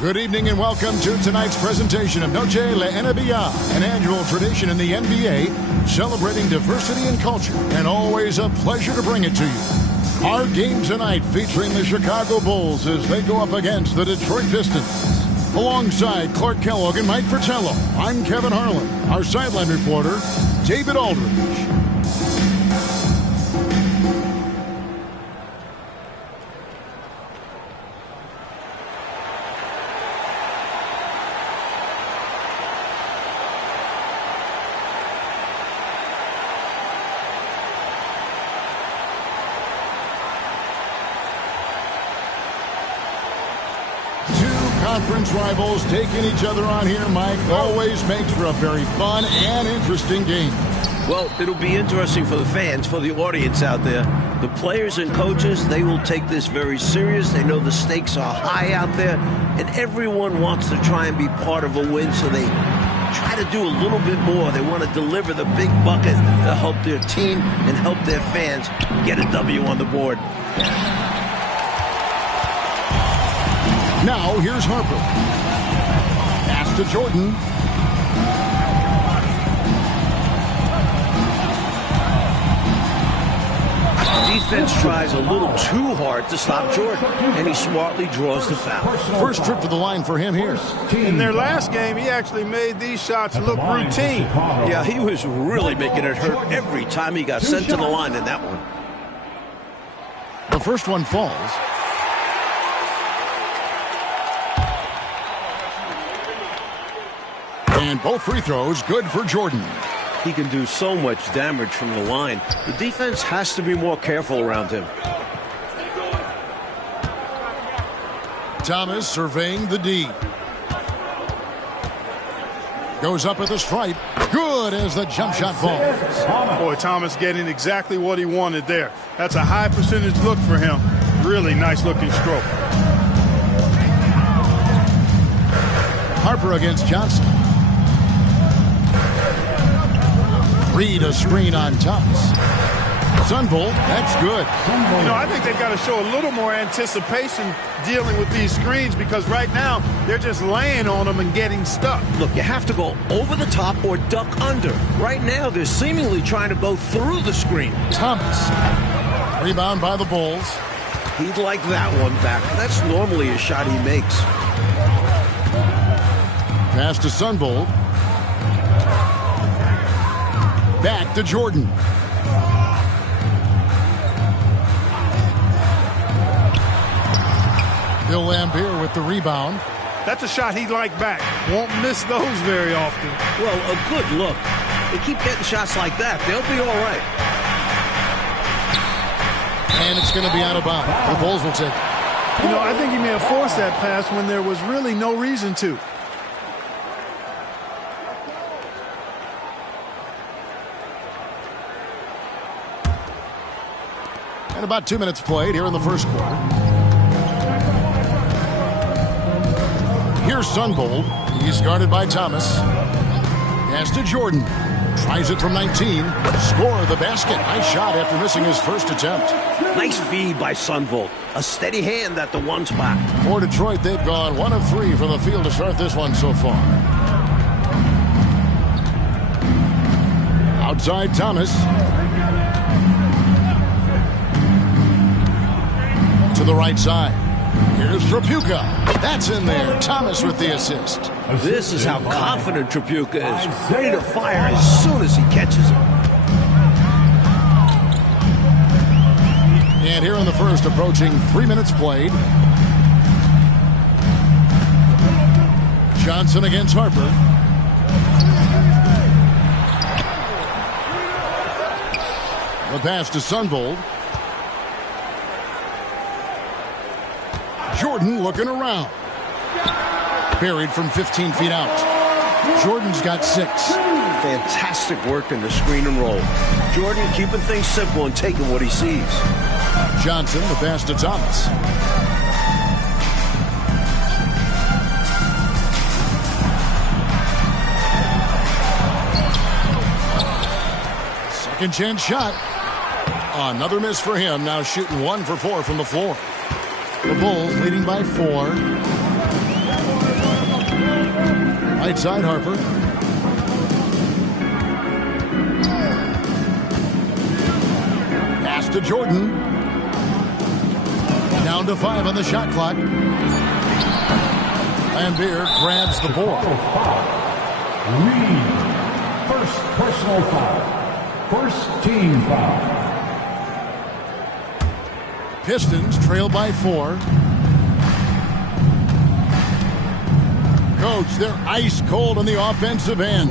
Good evening and welcome to tonight's presentation of Noche La NBA, an annual tradition in the NBA celebrating diversity and culture, and always a pleasure to bring it to you. Our game tonight featuring the Chicago Bulls as they go up against the Detroit Pistons. Alongside Clark Kellogg and Mike Fratello, I'm Kevin Harlan. Our sideline reporter, David Aldridge. Conference rivals taking each other on here, Mike, always makes for a very fun and interesting game. Well, it'll be interesting for the fans, for the audience out there. The players and coaches, they will take this very serious. They know the stakes are high out there, and everyone wants to try and be part of a win, so they try to do a little bit more. They want to deliver the big bucket to help their team and help their fans get a W on the board. Now, here's Harper. Pass to Jordan. Defense tries a little too hard to stop Jordan, and he smartly draws the foul. First trip to the line for him here. In their last game, he actually made these shots look routine. Yeah, he was really making it hurt every time he got sent to the line in that one. The first one falls. And both free throws good for Jordan. He can do so much damage from the line. The defense has to be more careful around him. Thomas surveying the D. Goes up at the stripe. Good as the jump shot falls. Boy, Thomas getting exactly what he wanted there. That's a high percentage look for him. Really nice looking stroke. Harper against Johnson. Read a screen on Thomas. Sundvold, that's good. You know, I think they've got to show a little more anticipation dealing with these screens, because right now they're just laying on them and getting stuck. Look, you have to go over the top or duck under. Right now they're seemingly trying to go through the screen. Thomas. Rebound by the Bulls. He'd like that one back. That's normally a shot he makes. Pass to Sundvold. Back to Jordan. Bill Laimbeer with the rebound. That's a shot he'd like back. Won't miss those very often. Well, a good look. They keep getting shots like that. They'll be all right. And it's going to be out of bounds. The Bulls will take it. You know, I think he may have forced that pass when there was really no reason to. And about 2 minutes played here in the first quarter. Here's Sundvold. He's guarded by Thomas. Pass to Jordan. Tries it from 19. Score the basket. Nice shot after missing his first attempt. Nice feed by Sundvold. A steady hand at the one spot. For Detroit, they've gone 1 of 3 from the field to start this one so far. Outside Thomas. To the right side. Here's Tripucka. That's in there. Thomas with the assist. This is how confident Tripucka is. Ready to fire as soon as he catches it. And here in the first, approaching 3 minutes played. Johnson against Harper. The pass to Sundvold. Jordan looking around. Buried from 15 feet out. Jordan's got 6. Fantastic work in the screen and roll. Jordan keeping things simple and taking what he sees. Johnson, the pass to Thomas. Second chance shot. Another miss for him. Now shooting 1 for 4 from the floor. The Bulls leading by 4. Right side, Harper. Pass to Jordan. Down to 5 on the shot clock. Laimbeer grabs the board. Reed. First personal foul. First team foul. Pistons trail by 4. Coach, they're ice cold on the offensive end.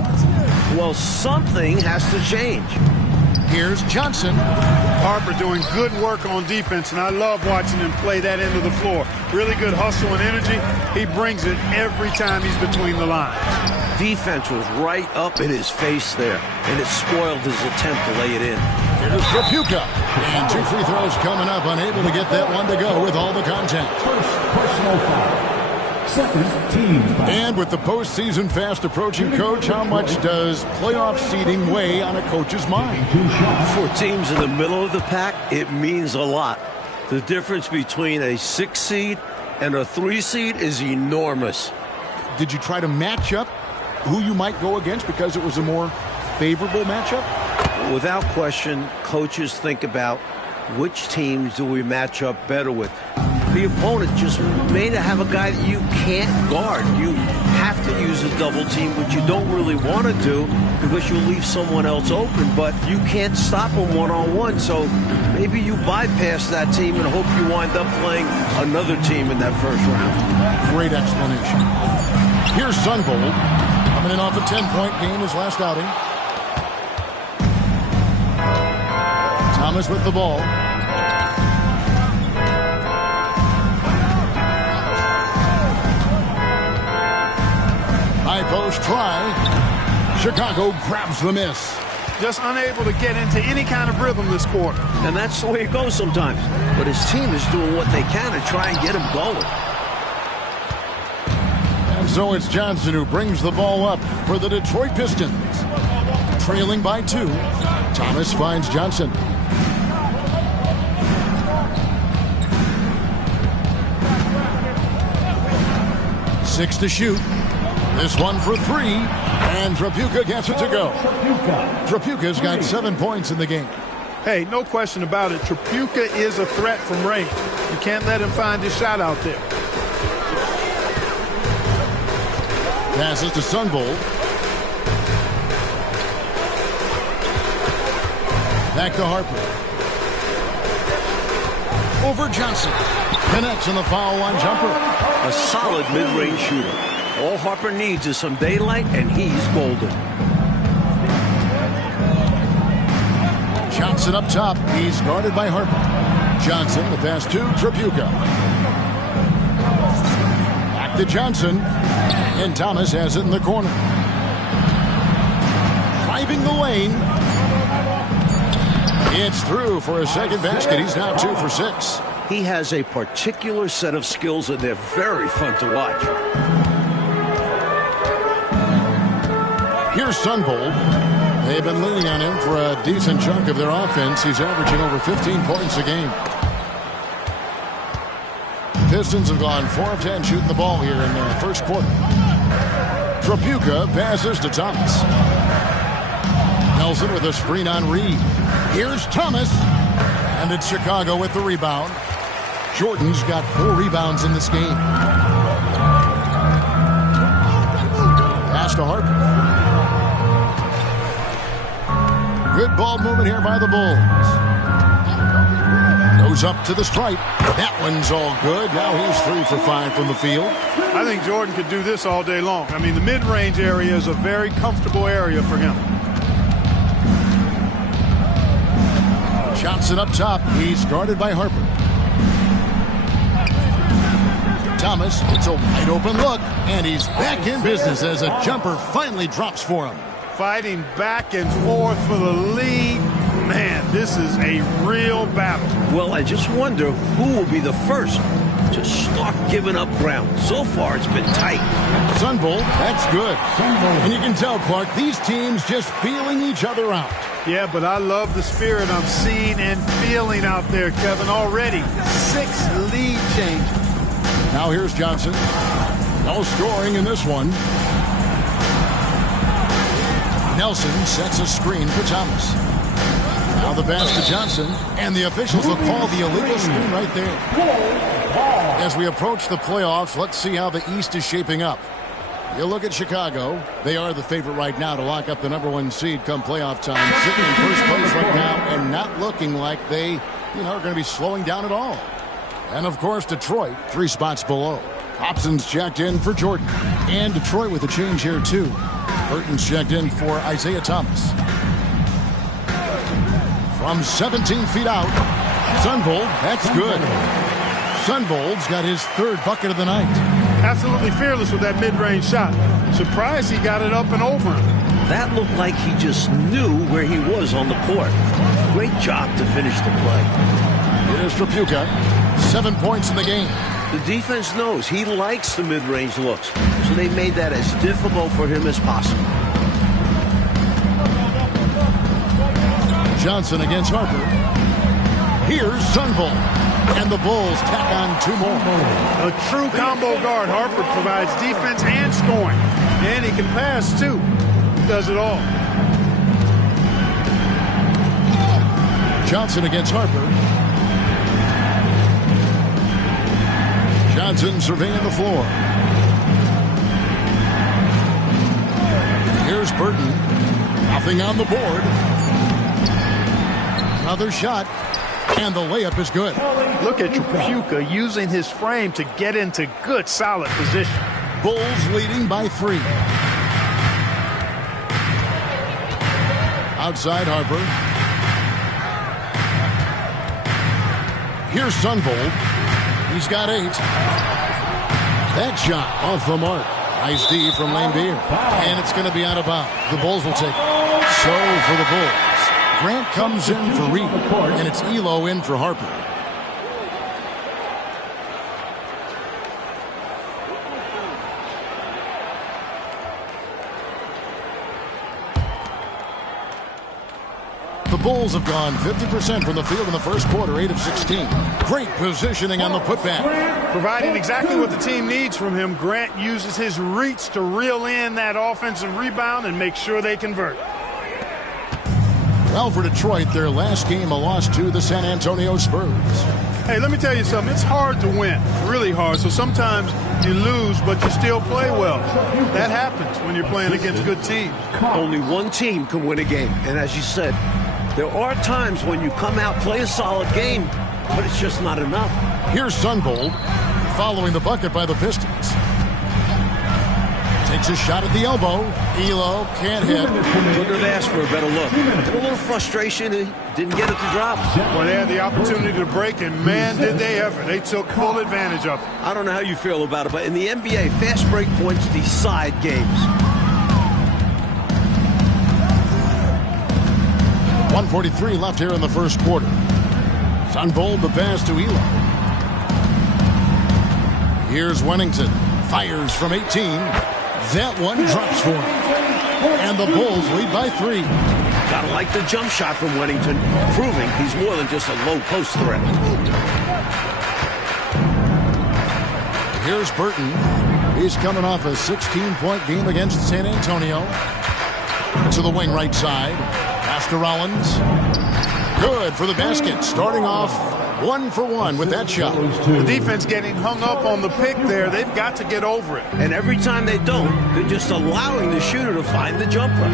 Well, something has to change. Here's Johnson. Harper doing good work on defense, and I love watching him play that end of the floor. Really good hustle and energy. He brings it every time he's between the lines. Defense was right up in his face there, and it spoiled his attempt to lay it in. Here's Tripucka. And 2 free throws coming up, unable to get that one to go with all the contact. First personal foul. Second team foul. And with the postseason fast approaching, Coach, how much does playoff seeding weigh on a coach's mind? For teams in the middle of the pack, it means a lot. The difference between a 6 seed and a 3 seed is enormous. Did you try to match up who you might go against because it was a more favorable matchup? Without question, coaches think about which teams do we match up better with. The opponent just may have a guy that you can't guard. You have to use a double team, which you don't really want to do because you'll leave someone else open, but you can't stop them one-on-one. So maybe you bypass that team and hope you wind up playing another team in that first round. Great explanation. Here's Sundvold, coming in off a 10-point game his last outing. Thomas with the ball. High post try. Chicago grabs the miss. Just unable to get into any kind of rhythm this quarter. And that's the way it goes sometimes. But his team is doing what they can to try and get him going. And so it's Johnson who brings the ball up for the Detroit Pistons. Trailing by 2. Thomas finds Johnson. Six to shoot. This one for 3. And Tripucka gets it to go. Tripucka's got 7 points in the game. Hey, no question about it. Tripucka is a threat from range. You can't let him find his shot out there. Passes to Sundvold. Back to Harper. Over Johnson. Connects on the foul line jumper. A solid mid-range shooter. All Harper needs is some daylight, and he's golden. Johnson up top. He's guarded by Harper. Johnson, the pass to Tripucka. Back to Johnson. And Thomas has it in the corner. Driving the lane. It's through for a second basket. He's now 2 for 6. He has a particular set of skills, and they're very fun to watch. Here's Sundvold. They've been leaning on him for a decent chunk of their offense. He's averaging over 15 points a game. The Pistons have gone 4 of 10 shooting the ball here in the first quarter. Tripucka passes to Thomas. Nelson with a screen on Reed. Here's Thomas. And it's Chicago with the rebound. Jordan's got 4 rebounds in this game. Pass to Harper. Good ball movement here by the Bulls. Goes up to the stripe. That one's all good. Now he's 3 for 5 from the field. I think Jordan could do this all day long. I mean, the mid-range area is a very comfortable area for him. Johnson up top. He's guarded by Harper. Thomas, it's a wide open look, and he's back in business as a jumper finally drops for him. Fighting back and forth for the lead. Man, this is a real battle. Well, I just wonder who will be the first to start giving up ground. So far, it's been tight. Sundvold, that's good. And you can tell, Clark, these teams just feeling each other out. Yeah, but I love the spirit I'm seeing and feeling out there, Kevin. Already 6 lead changes. Now here's Johnson. No scoring in this one. Nelson sets a screen for Thomas. Now the pass to Johnson, and the officials will call the illegal screen right there. As we approach the playoffs, let's see how the East is shaping up. You look at Chicago. They are the favorite right now to lock up the #1 seed come playoff time. Sitting in first place right now and not looking like they, are going to be slowing down at all. And, of course, Detroit, 3 spots below. Hobson's checked in for Jordan. And Detroit with a change here, too. Burton's checked in for Isiah Thomas. From 17 feet out, Sundvold, that's good. Sundvold's got his 3rd bucket of the night. Absolutely fearless with that mid-range shot. Surprised he got it up and over him. That looked like he just knew where he was on the court. Great job to finish the play. Here's Tripucka. 7 points in the game. The defense knows he likes the mid-range looks, so they made that as difficult for him as possible. Johnson against Harper. Here's Sundvold. And the Bulls tack on 2 more. A true combo guard. Harper provides defense and scoring. And he can pass, too. He does it all. Johnson against Harper. Johnson surveying the floor. Here's Burton. Nothing on the board. Another shot. And the layup is good. Look at Tripucka using his frame to get into good, solid position. Bulls leading by 3. Outside Harper. Here's Sundvold. He's got 8. That shot off the mark. Nice D from Laimbeer. And it's going to be out of bounds. The Bulls will take it. So for the Bulls, Grant comes in for Reed, and it's Elo in for Harper. The Bulls have gone 50% from the field in the first quarter, 8 of 16. Great positioning on the putback. Providing exactly what the team needs from him, Grant uses his reach to reel in that offensive rebound and make sure they convert. Well, for Detroit, their last game, a loss to the San Antonio Spurs. Hey, let me tell you something. It's hard to win, really hard. So sometimes you lose, but you still play well. That happens when you're playing against good teams. Only one team can win a game. And as you said, there are times when you come out, play a solid game, but it's just not enough. Here's Sundvold following the bucket by the Pistons. Takes a shot at the elbow. Elo can't hit. Couldn't have asked for a better look. A little frustration. He didn't get it to drop. Well, they had the opportunity to break, and man, did they ever. They took full advantage of it. I don't know how you feel about it, but in the NBA, fast break points decide games. 1:43 left here in the first quarter. Sundvold the pass to Elo. Here's Wennington. Fires from 18. That one drops for him. And the Bulls lead by 3. Gotta like the jump shot from Wennington, proving he's more than just a low post threat. Here's Burton. He's coming off a 16-point game against San Antonio. To the wing right side. Pass to Rollins. Good for the basket. Starting off 1 for 1 with that shot. The defense getting hung up on the pick there. They've got to get over it. And every time they don't, they're just allowing the shooter to find the jumper.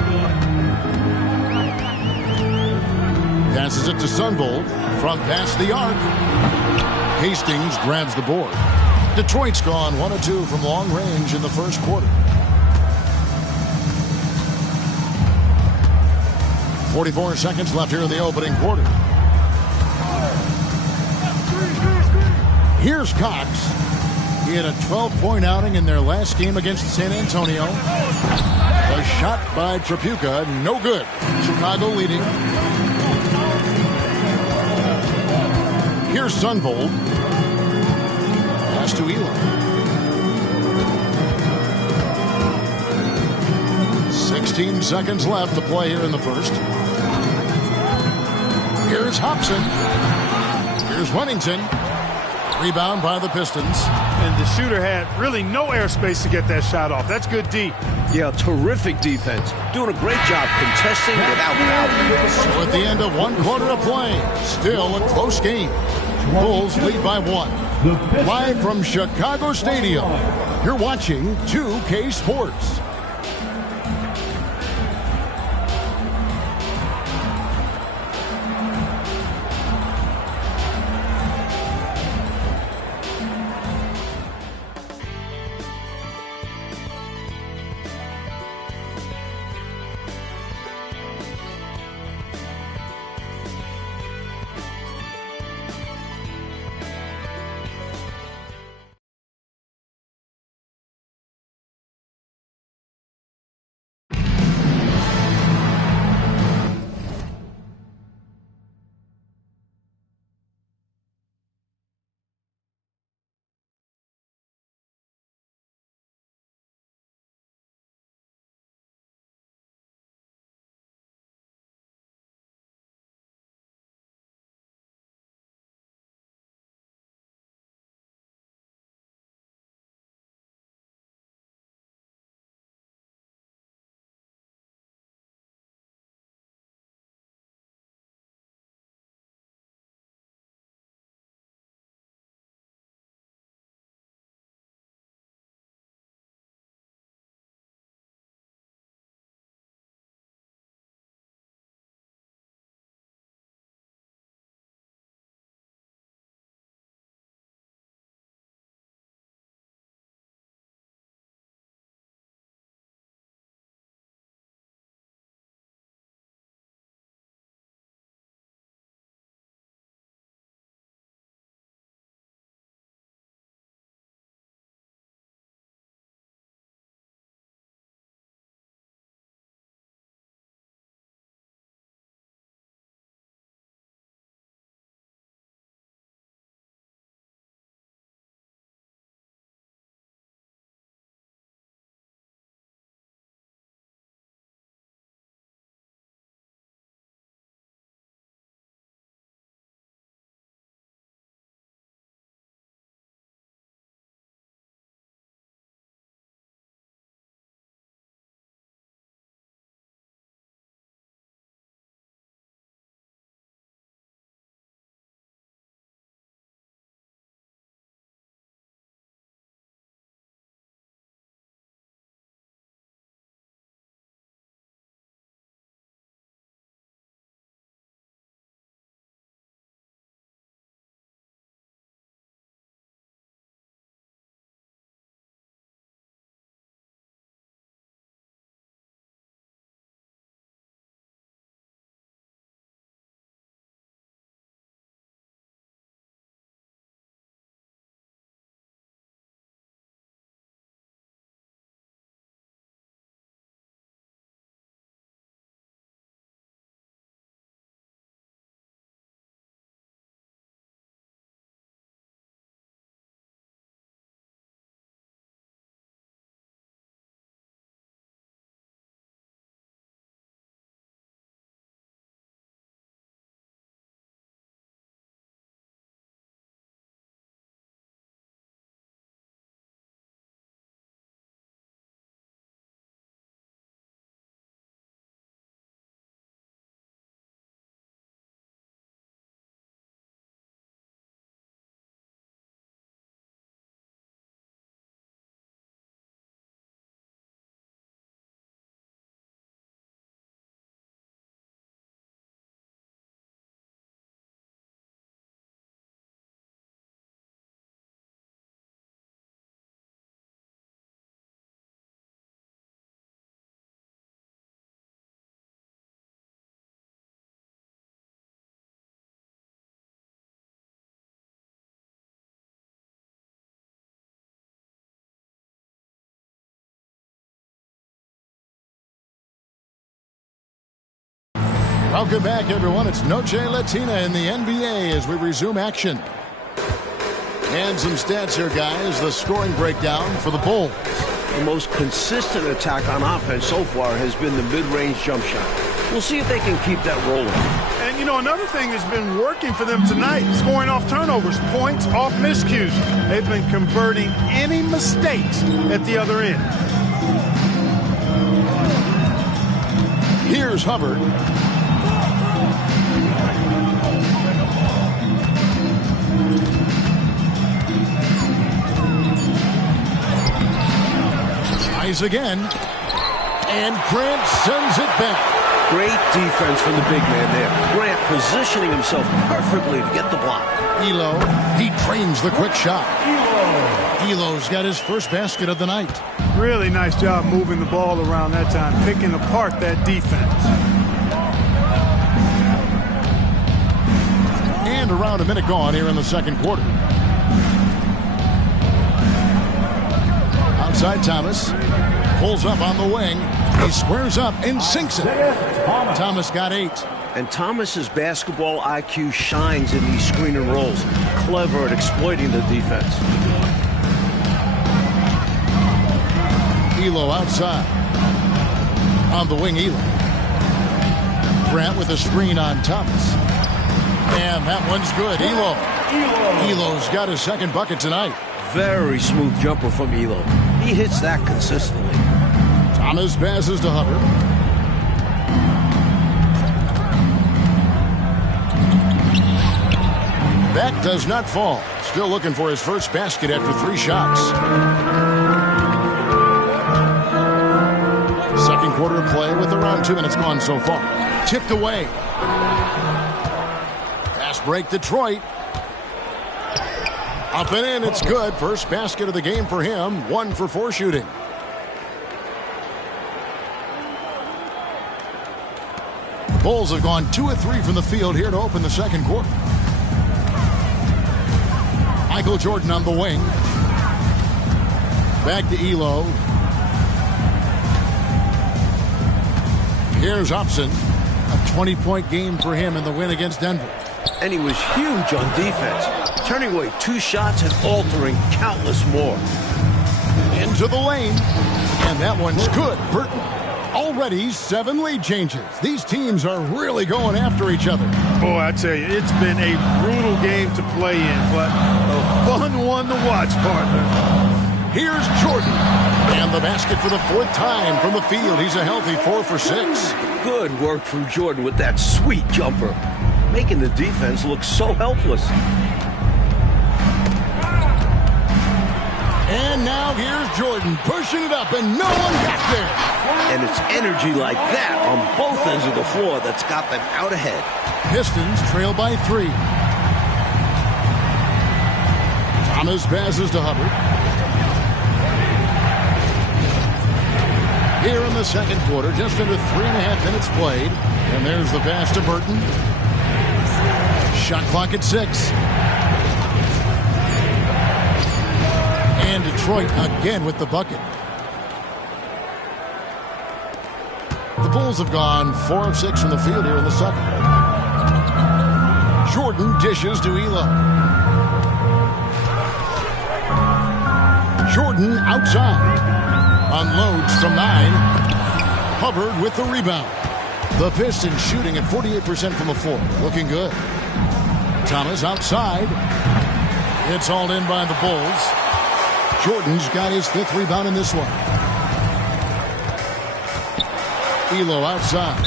Passes it to Sundvold from past the arc. Hastings grabs the board. Detroit's gone 1 of 2 from long range in the first quarter. 44 seconds left here in the opening quarter. Here's Cox. He had a 12-point outing in their last game against San Antonio. A shot by Tripucka, no good. Chicago leading. Here's Sundvold. Pass to Elo. 16 seconds left to play here in the first. Here's Hobson. Here's Wennington. Rebound by the Pistons. And the shooter had really no airspace to get that shot off. That's good D. Yeah, terrific defense. Doing a great job contesting without foul. So at the end of 1 quarter of play, still a close game. Bulls lead by 1. Live from Chicago Stadium, you're watching 2K Sports. Welcome back, everyone. It's Noche Latina in the NBA as we resume action. And some stats here, guys. The scoring breakdown for the Bulls. The most consistent attack on offense so far has been the mid-range jump shot. We'll see if they can keep that rolling. And, you know, another thing that's been working for them tonight, scoring off turnovers, points off miscues. They've been converting any mistakes at the other end. Here's Hubbard. Tries again. And Grant sends it back. Great defense from the big man there. Grant positioning himself perfectly to get the block. Elo, he trains the quick shot. Elo's got his first basket of the night. Really nice job moving the ball around that time, picking apart that defense. And around a minute gone here in the second quarter. Outside Thomas. Pulls up on the wing. He squares up and sinks it. Thomas got 8. And Thomas's basketball IQ shines in these screen and rolls. Clever at exploiting the defense. Elo outside. On the wing, Elo. Grant with a screen on Thomas. And that one's good. Elo's got his second bucket tonight. Very smooth jumper from Elo. He hits that consistently. Thomas passes to Harper. That does not fall. Still looking for his first basket after 3 shots. Second quarter of play with around 2 minutes gone so far. Tipped away. Fast break Detroit. Up and in, it's good. First basket of the game for him. 1 for 4 shooting. Bulls have gone 2 of 3 from the field here to open the second quarter. Michael Jordan on the wing. Back to Elo. Here's Upson. A 20-point game for him in the win against Denver. And he was huge on defense, turning away 2 shots and altering countless more. Into the lane. And that one's good. Burton. Already 7 lead changes. These teams are really going after each other. Boy, I tell you, it's been a brutal game to play in, but a fun one to watch, partner. Here's Jordan. And the basket for the 4th time from the field. He's a healthy 4 for 6. Good work from Jordan with that sweet jumper, making the defense look so helpless. And now here's Jordan pushing it up, and no one got there. And it's energy like that on both ends of the floor that's got them out ahead. Pistons trail by 3. Thomas passes to Hubbard. Here in the second quarter, just under 3.5 minutes played. And there's the pass to Burton. Shot clock at 6. And Detroit again with the bucket. The Bulls have gone 4 of 6 from the field here in the second. Jordan dishes to Elo. Jordan outside. Unloads from 9. Hubbard with the rebound. The Pistons shooting at 48% from the floor. Looking good. Thomas outside. It's hauled in by the Bulls. Jordan's got his 5th rebound in this one. Elo outside.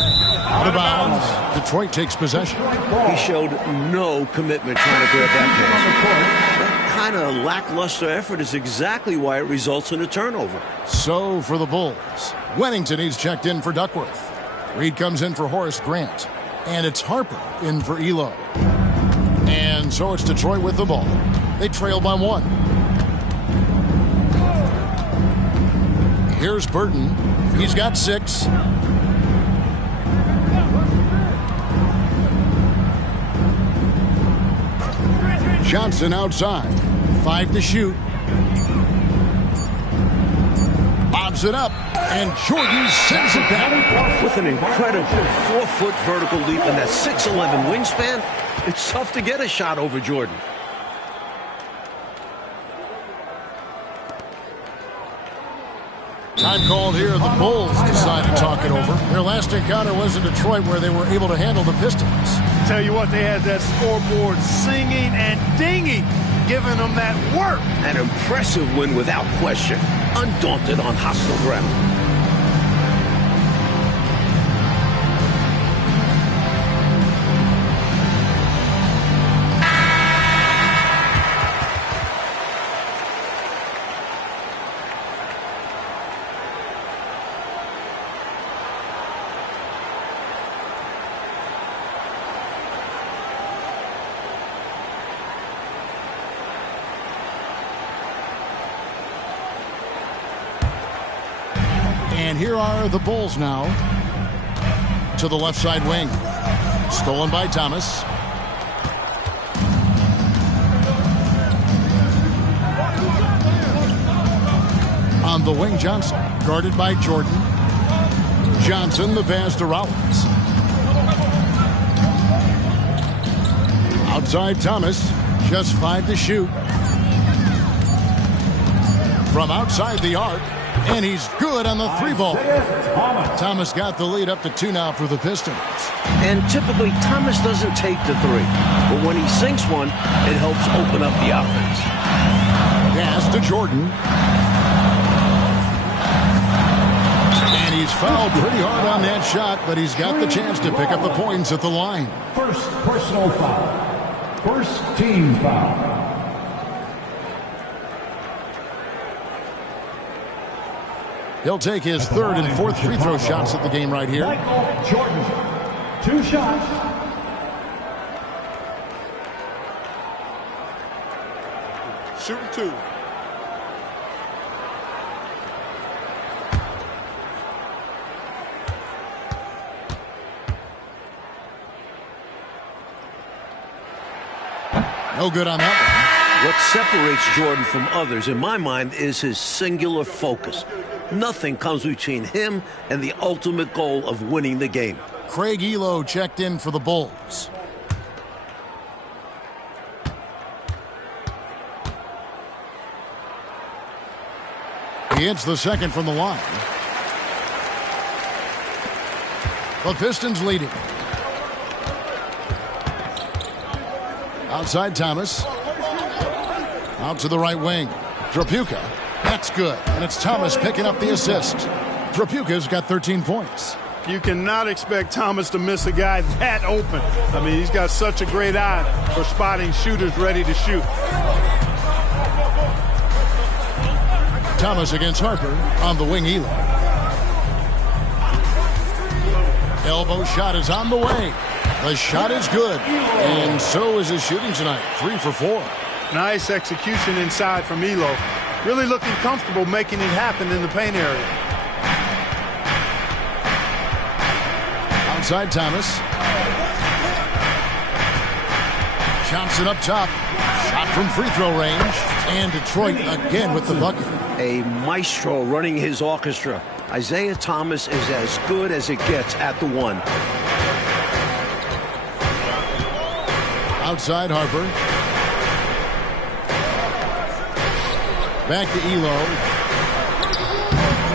Out of bounds. Detroit takes possession. He showed no commitment trying to grab that pass. That kind of lackluster effort is exactly why it results in a turnover. So for the Bulls, Wennington needs checked in for Duckworth. Reed comes in for Horace Grant. And it's Harper in for Elo. And so it's Detroit with the ball. They trail by 1. Here's Burton. He's got 6. Johnson outside. 5 to shoot. Bobs it up. And Jordan sends it down. With an incredible 4-foot vertical leap and that 6'11" wingspan, it's tough to get a shot over Jordan. Time called here. The Bulls decide to talk it over. Their last encounter was in Detroit, where they were able to handle the Pistons. Tell you what, they had that scoreboard singing and dinging, giving them that work. An impressive win without question. Undaunted on hostile ground. And here are the Bulls now. To the left side wing. Stolen by Thomas. On the wing, Johnson. Guarded by Jordan. Johnson, the pass to Rollins. Outside Thomas. Just 5 to shoot. From outside the arc. And he's good on the 3-ball. Thomas got the lead up to 2 now for the Pistons. And typically, Thomas doesn't take the 3. But when he sinks one, it helps open up the offense. Pass to Jordan. And he's fouled pretty hard on that shot, but he's got the chance to pick up the points at the line. First personal foul. First team foul. He'll take his 3rd and 4th free throw shots at the game right here. Michael Jordan, 2 shots. Shooting 2. No good on that one. What separates Jordan from others, in my mind, is his singular focus. Nothing comes between him and the ultimate goal of winning the game. Craig Elo checked in for the Bulls. He hits the second from the line. The Pistons leading. Outside Thomas. Out to the right wing. Tripucka. That's good. And it's Thomas picking up the assist. Tripucka's got 13 points. You cannot expect Thomas to miss a guy that open. I mean, he's got such a great eye for spotting shooters ready to shoot. Thomas against Harper on the wing. Elo. Elbow shot is on the way. The shot is good. And so is his shooting tonight. 3 for 4. Nice execution inside from Elo. Really looking comfortable making it happen in the paint area. Outside Thomas. Johnson up top. Shot from free throw range. And Detroit again with the bucket. A maestro running his orchestra. Isiah Thomas is as good as it gets at the 1. Outside Harper. Back to Elo.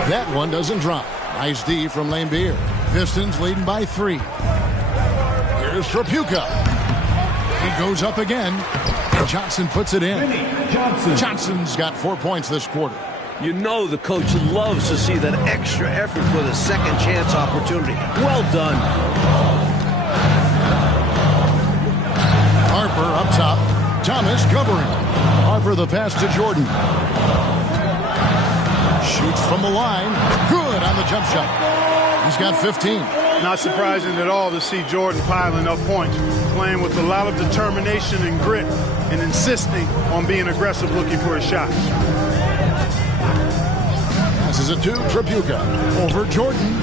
That one doesn't drop. Nice D from Laimbeer. Pistons leading by 3. Here's Tripucka. He goes up again. And Johnson puts it in. Johnson's got 4 points this quarter. You know the coach loves to see that extra effort for the second chance opportunity. Well done. Harper up top. Thomas covering. Harper the pass to Jordan. Shoots from the line. Good on the jump shot. He's got 15. Not surprising at all to see Jordan piling up points, playing with a lot of determination and grit and insisting on being aggressive looking for his shots. Passes it to Tripucka. Over Jordan.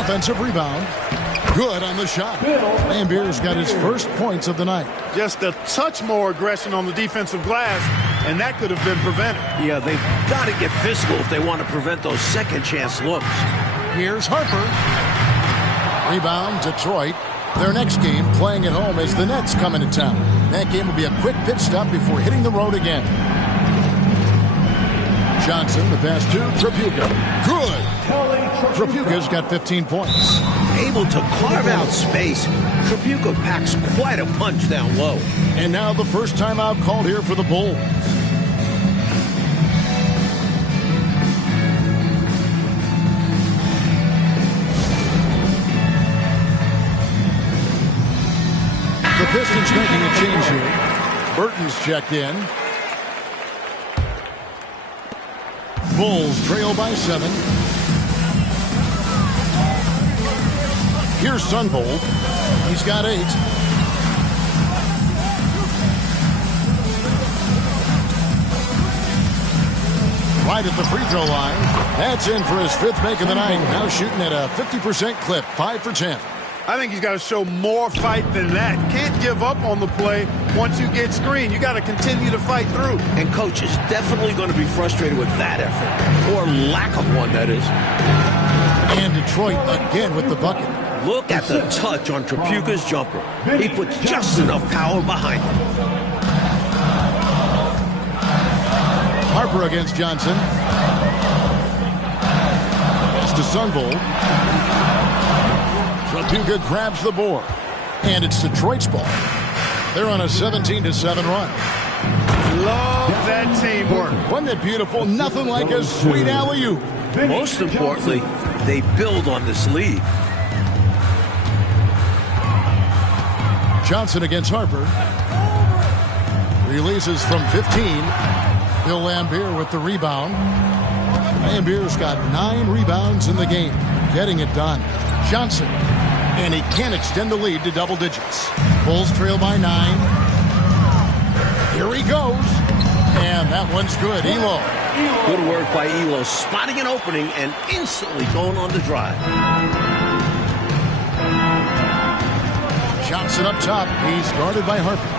Offensive rebound. Good on the shot. Laimbeer's got his first points of the night. Just a touch more aggression on the defensive glass, and that could have been prevented. Yeah, they've got to get physical if they want to prevent those second chance looks. Here's Harper. Rebound, Detroit. Their next game, playing at home, as the Nets come into town. That game will be a quick pit stop before hitting the road again. Johnson, the pass to Tripucka. Good. Tripucka's got 15 points. Able to carve out space. Tripucka packs quite a punch down low. And now the first timeout called here for the Bulls. The Pistons making a change here. Burton's checked in. Bulls trail by 7. Here's Sundvold. He's got 8. right at the free throw line. That's in for his 5th make of the night. Now shooting at a 50% clip, 5 for 10. I think he's got to show more fight than that. Can't give up on the play once you get screened. You got to continue to fight through. And coach is definitely going to be frustrated with that effort, or lack of one, that is. And Detroit again with the bucket. Look at the touch on Tripucka's jumper. He puts just enough power behind it. Harper against Johnson. It's to Sundvold. Tripucka grabs the board. And it's Detroit's ball. They're on a 17-7 run. Love that teamwork. Wasn't it beautiful? Nothing like a sweet alley-oop. Most importantly, they build on this lead. Johnson against Harper. Releases from 15. Bill Laimbeer with the rebound. Laimbeer's got 9 rebounds in the game. Getting it done. Johnson. And he can extend the lead to double digits. Bulls trail by 9. Here he goes. And that one's good. Elo. Good work by Elo, spotting an opening and instantly going on the drive. Johnson up top. He's guarded by Harper.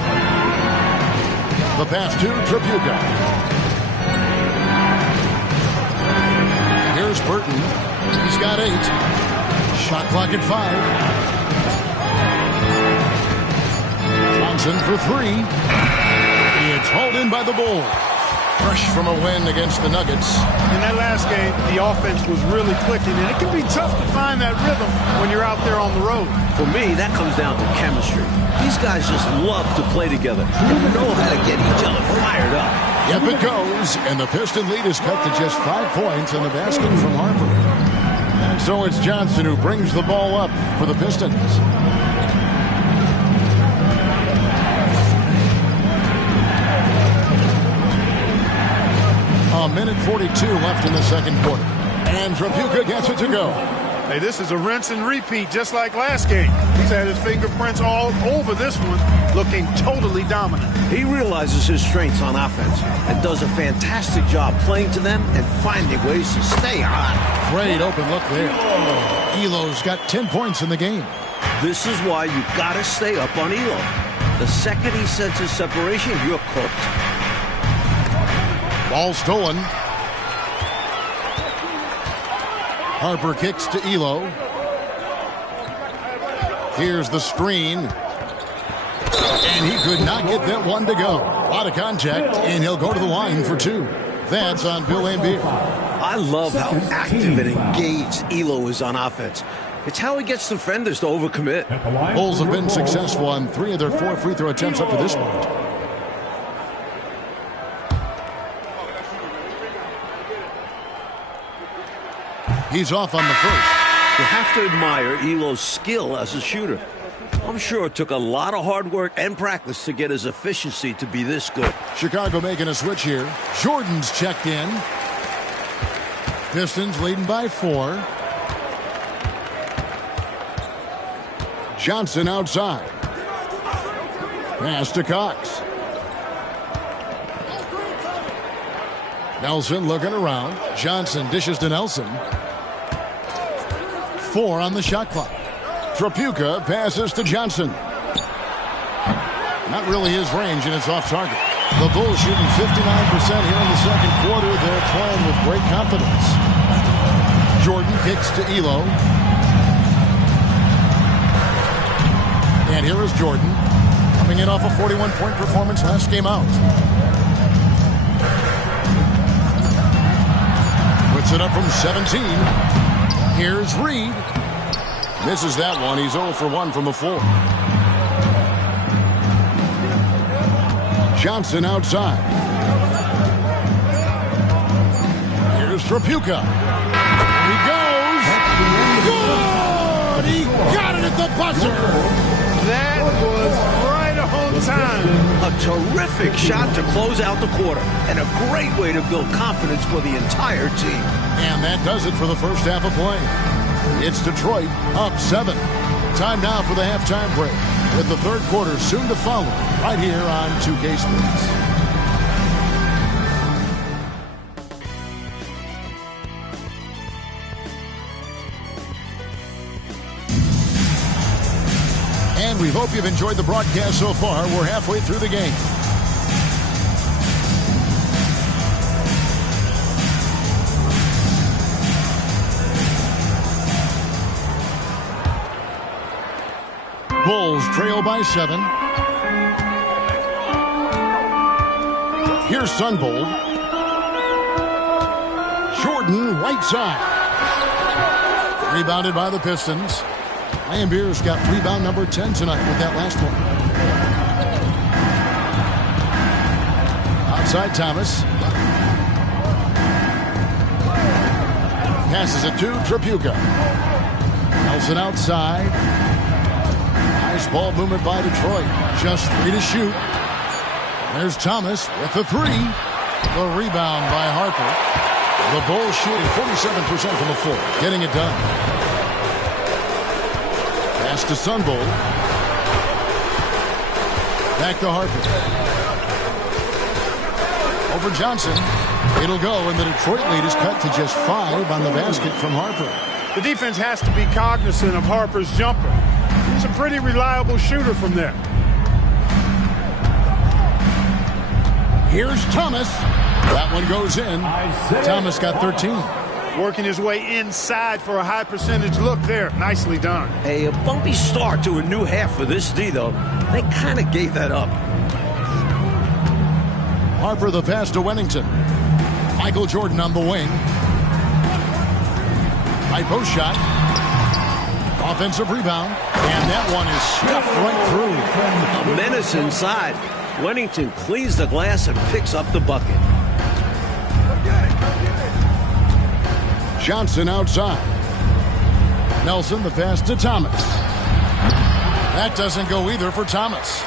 The pass to Tripucka. Here's Burton. He's got 8. Shot clock at 5. Johnson for 3. It's hauled in by the Bulls. Fresh from a win against the Nuggets. In that last game, the offense was really clicking, and it can be tough to find that rhythm when you're out there on the road. For me, that comes down to chemistry. These guys just love to play together. They know how to get each other fired up. Yep, it goes, and the Piston lead is cut to just 5 points in the basket from Harper. And so it's Johnson who brings the ball up for the Pistons. A minute 42 left in the second quarter. And Tripucka gets it to go. Hey, this is a rinse and repeat just like last game. He's had his fingerprints all over this one, looking totally dominant. He realizes his strengths on offense and does a fantastic job playing to them and finding ways to stay hot. Great open look there. Elo's got 10 points in the game. This is why you got to stay up on Elo. The second he senses separation, you're cooked. Ball stolen. Harper kicks to Elo. Here's the screen. And he could not get that one to go. A lot of contact, and he'll go to the line for 2. That's on Bill Laimbeer. I love how active and engaged Elo is on offense. It's how he gets defenders to overcommit. Bulls have been successful on 3 of their 4 free throw attempts up to this point. He's off on the first. You have to admire Elo's skill as a shooter. I'm sure it took a lot of hard work and practice to get his efficiency to be this good. Chicago making a switch here. Jordan's checked in. Pistons leading by 4. Johnson outside. Pass to Cox. Nelson looking around. Johnson dishes to Nelson. 4 on the shot clock. Tripucka passes to Johnson. Not really his range, and it's off target. The Bulls shooting 59% here in the second quarter. They're playing with great confidence. Jordan kicks to Elo. And here is Jordan, coming in off a 41-point performance last game out. Puts it up from 17. Here's Reed. Misses that one. He's 0 for 1 from the floor. Johnson outside. Here's Tripucka. He goes. Good! He got it at the buzzer. That was right on time. A terrific shot to close out the quarter, and a great way to build confidence for the entire team. And that does it for the first half of play. It's Detroit up 7. Time now for the halftime break, with the third quarter soon to follow right here on 2K Sports. We hope you've enjoyed the broadcast so far. We're halfway through the game. Bulls trail by 7. Here's Sundvold. Jordan, right side. Rebounded by the Pistons. Laimbeer's got rebound number 10 tonight with that last one. Outside Thomas. Passes it to Tripucka. Nelson outside. Nice ball movement by Detroit. Just 3 to shoot. There's Thomas with the 3. The rebound by Harper. The Bulls shooting 47% from the floor. Getting it done. Pass to Sundvold. Back to Harper. Over Johnson. It'll go, and the Detroit lead is cut to just 5 on the basket from Harper. The defense has to be cognizant of Harper's jumper. He's a pretty reliable shooter from there. Here's Thomas. That one goes in. Thomas got 13. Working his way inside for a high percentage look there. Nicely done. A bumpy start to a new half for this D, though. They kind of gave that up. Harper the pass to Wennington. Michael Jordan on the wing. Right post shot. Offensive rebound. And that one is stuffed right through. A menace inside. Wennington cleans the glass and picks up the bucket. Johnson outside. Nelson the pass to Thomas. That doesn't go either for Thomas.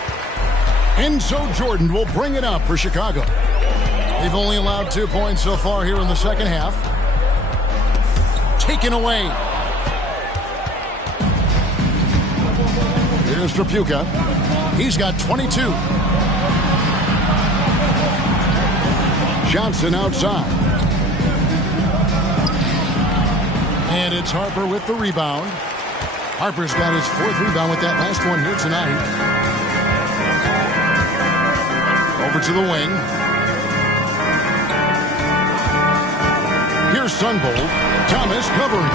And so Jordan will bring it up for Chicago. They've only allowed 2 points so far here in the second half. Taken away. Here's Tripucka. He's got 22. Johnson outside. And it's Harper with the rebound. Harper's got his 4th rebound with that last one here tonight. Over to the wing. Here's Sundvold. Thomas covering.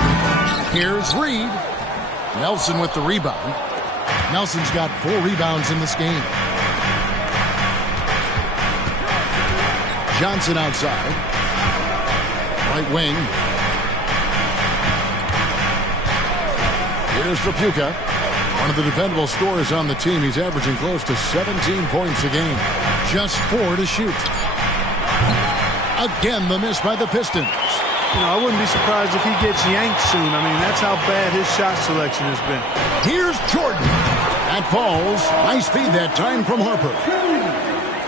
Here's Reed. Nelson with the rebound. Nelson's got 4 rebounds in this game. Johnson outside. Right wing. Here's Tripucka. One of the dependable scorers on the team. He's averaging close to 17 points a game. Just 4 to shoot. Again, the miss by the Pistons. You know, I wouldn't be surprised if he gets yanked soon. I mean, that's how bad his shot selection has been. Here's Jordan. That falls. Nice feed that time from Harper.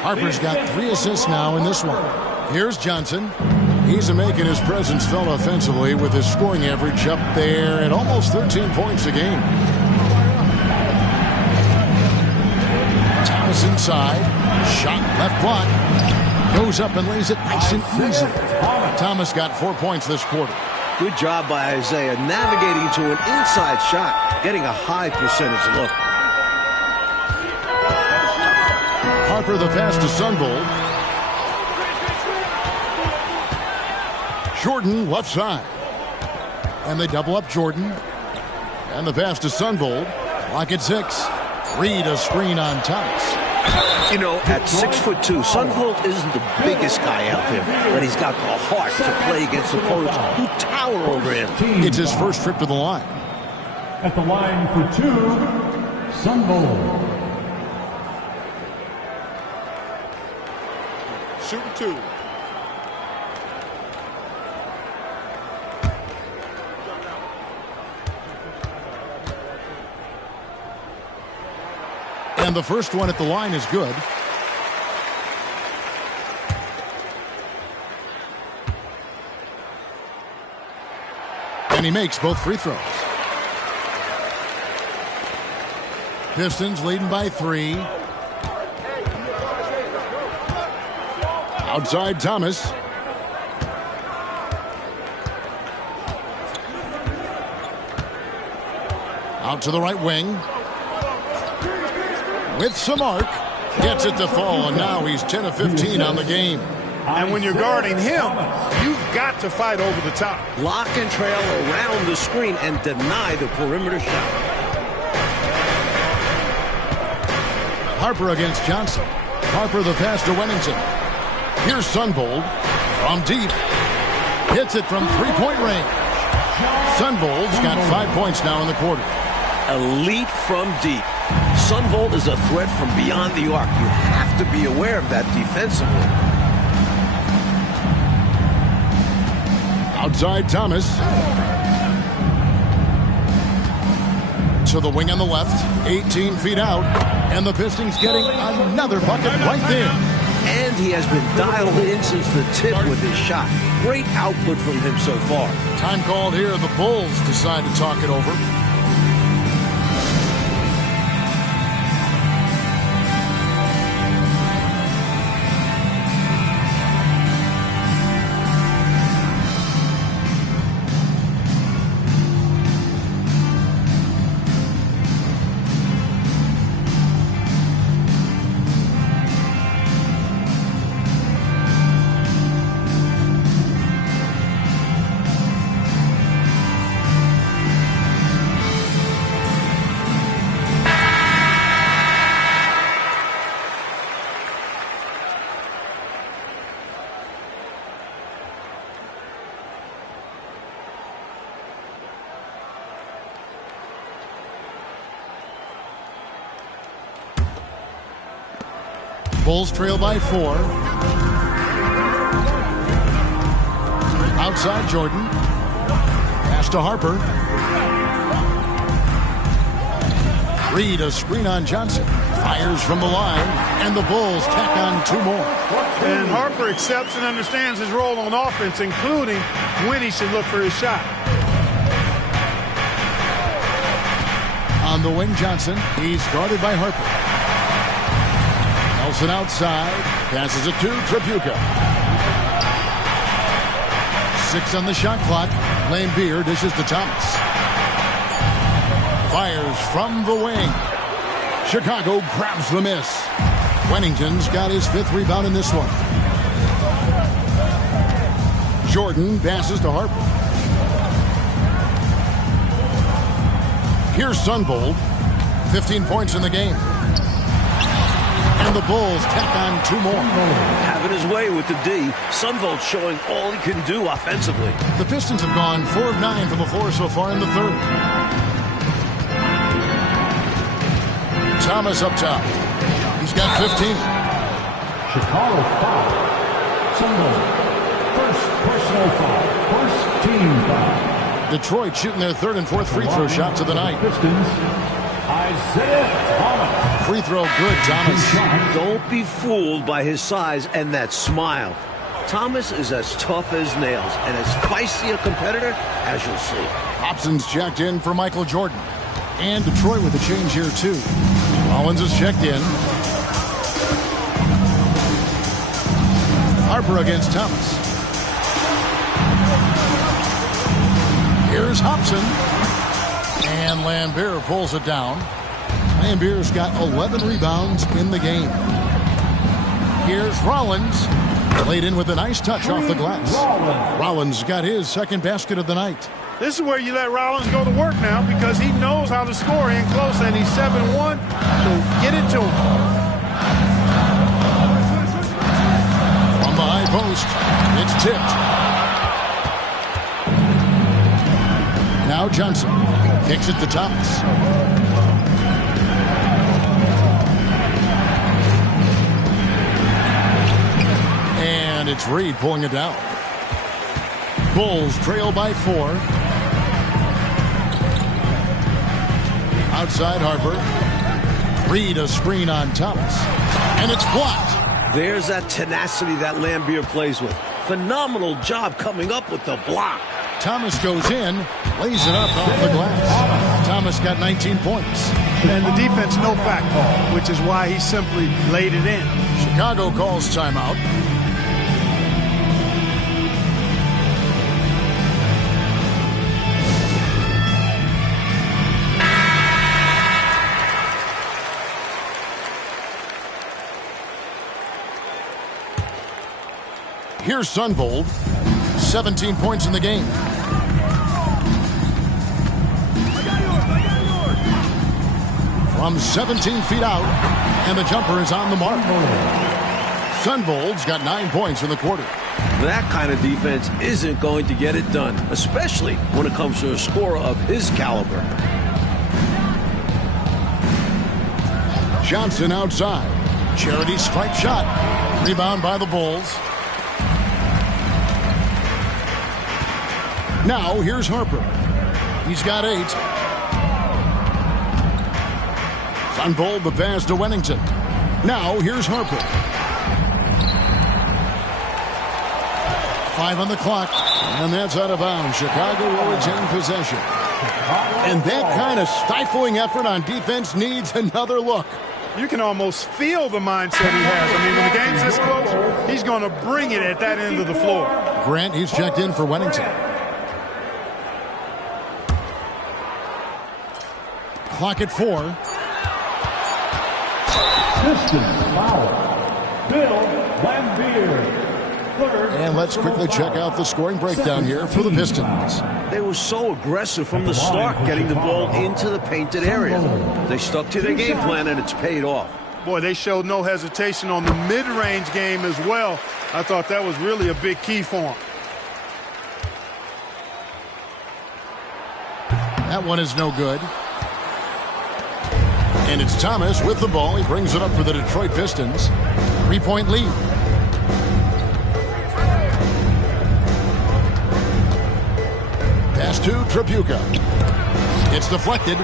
Harper's got 3 assists now in this one. Here's Johnson. He's making his presence felt offensively with his scoring average up there at almost 13 points a game. Thomas inside. Shot left block. Goes up and lays it nice and easy. Thomas got 4 points this quarter. Good job by Isiah navigating to an inside shot, getting a high percentage look. Harper the pass to Sundvold. Jordan left side. And they double up Jordan. And the pass to Sundvold. Clock at 6. Reed a screen on Thomas. You know, at 6'2", Sundvold isn't the biggest guy out there, but he's got the heart to play against opponents who tower over him. It's his first trip to the line. At the line for 2, Sundvold. Shooting 2. And the first one at the line is good. And he makes both free throws. Pistons leading by 3. Outside Thomas. Out to the right wing. with some arc. Gets it to fall, and now he's 10 of 15 on the game. And when you're guarding him, you've got to fight over the top. Lock and trail around the screen and deny the perimeter shot. Harper against Johnson. Harper the pass to Wennington. Here's Sundvold from deep. Hits it from three-point range. Sundvold's got 5 points now in the quarter. Elite from deep. Sundvold is a threat from beyond the arc. You have to be aware of that defensively. Outside Thomas. To the wing on the left. 18 feet out. And the Pistons getting another bucket right there. And he has been dialed in since the tip with his shot. Great output from him so far. Time called here. The Bulls decide to talk it over. Bulls trail by 4. Outside Jordan. Pass to Harper. Reed a screen on Johnson. Fires from the line. And the Bulls tack on 2 more. And Harper accepts and understands his role on offense, including when he should look for his shot. On the wing, Johnson. He's guarded by Harper. Nelson outside. Passes it to Tripucka. 6 on the shot clock. Laimbeer dishes to Thomas. Fires from the wing. Chicago grabs the miss. Wennington's got his 5th rebound in this one. Jordan passes to Harper. Here's Sundvold. 15 points in the game. And the Bulls tack on 2 more. Having his way with the D. Sundvold showing all he can do offensively. The Pistons have gone 4 of 9 from the floor so far in the 3rd. Thomas up top. He's got 15. Chicago foul. Sundvold. First personal foul. First team foul. Detroit shooting their 3rd and 4th free throw shots of the night. Pistons. Isiah Thomas. Free throw good, Thomas. Don't be fooled by his size and that smile. Thomas is as tough as nails and as feisty a competitor as you'll see. Hobson's checked in for Michael Jordan. And Detroit with a change here, too. Rollins is checked in. Harper against Thomas. Here's Hobson. And Laimbeer pulls it down. Laimbeer's got 11 rebounds in the game. Here's Rollins. Laid in with a nice touch off the glass. Rollins got his 2nd basket of the night. This is where you let Rollins go to work now because he knows how to score in close, and he's 7-1, so get it to him. From the high post, it's tipped. Now Johnson kicks it to Thomas. And it's Reed pulling it down. Bulls trail by 4. Outside Harper. Reed a screen on Thomas. And it's blocked. There's that tenacity that Laimbeer plays with. Phenomenal job coming up with the block. Thomas goes in, lays it up off the glass. Thomas got 19 points. And the defense no fact call, which is why he simply laid it in. Chicago calls timeout. Here's Sundvold. 17 points in the game. From 17 feet out, and the jumper is on the mark. Sundvold's got 9 points in the quarter. That kind of defense isn't going to get it done, especially when it comes to a scorer of his caliber. Johnson outside. Charity stripe shot. Rebound by the Bulls. Now here's Harper. He's got 8. Sundvold the pass to Wennington. Now here's Harper. 5 on the clock, and that's out of bounds. Chicago will retain possession. And that kind of stifling effort on defense needs another look. You can almost feel the mindset he has. I mean, when the game's this close, he's going to bring it at that end of the floor. Grant, he's checked in for Wennington. Clock at 4. Pistons foul. Bill Laimbeer. And let's quickly check out the scoring breakdown here for the Pistons. They were so aggressive from the start, getting the ball into the painted area. They stuck to their game plan, and it's paid off. Boy, they showed no hesitation on the mid-range game as well. I thought that was really a big key for them. That one is no good. And it's Thomas with the ball. He brings it up for the Detroit Pistons. 3-point lead. Pass to Tripucka. It's deflected.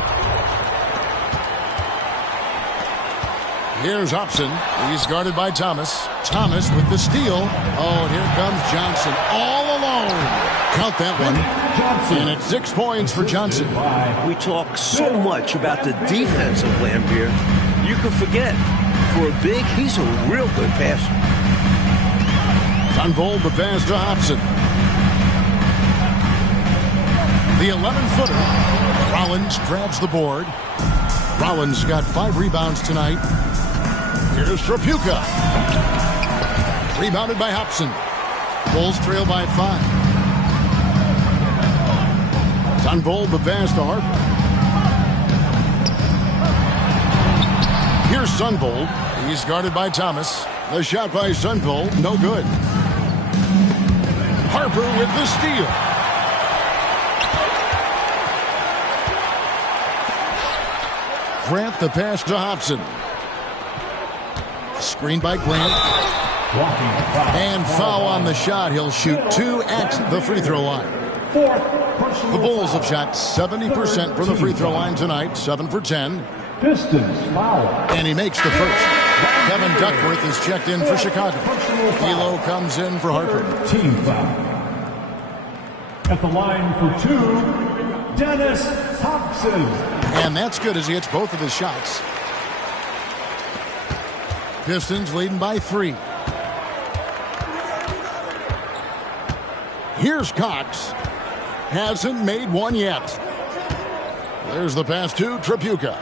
Here's Hobson. He's guarded by Thomas. Thomas with the steal. Oh, and here comes Johnson all alone. Count that one. And it's 6 points for Johnson. We talk so much about the defense of Laimbeer. You can forget, for a big, he's a real good passer. Sundvold the pass to Hobson. The 11-footer. Rollins grabs the board. Rollins got 5 rebounds tonight. Here's Tripucka. Rebounded by Hobson. Bulls trail by 5. Sundvold the pass to Harper. Here's Sundvold. He's guarded by Thomas. The shot by Sundvold, no good. Harper with the steal. Grant the pass to Hobson. Screen by Grant. And foul on the shot. He'll shoot 2 at the free throw line. The Bulls have shot 70% from the free throw line tonight. 7 for 10. Pistons foul. And he makes the first. Kevin Duckworth is checked in for Chicago. Elo comes in for Harper. Team foul. At the line for 2, Dennis Thompson. And that's good as he hits both of his shots. Pistons leading by 3. Here's Cox. Hasn't made one yet. There's the pass to Tripucka.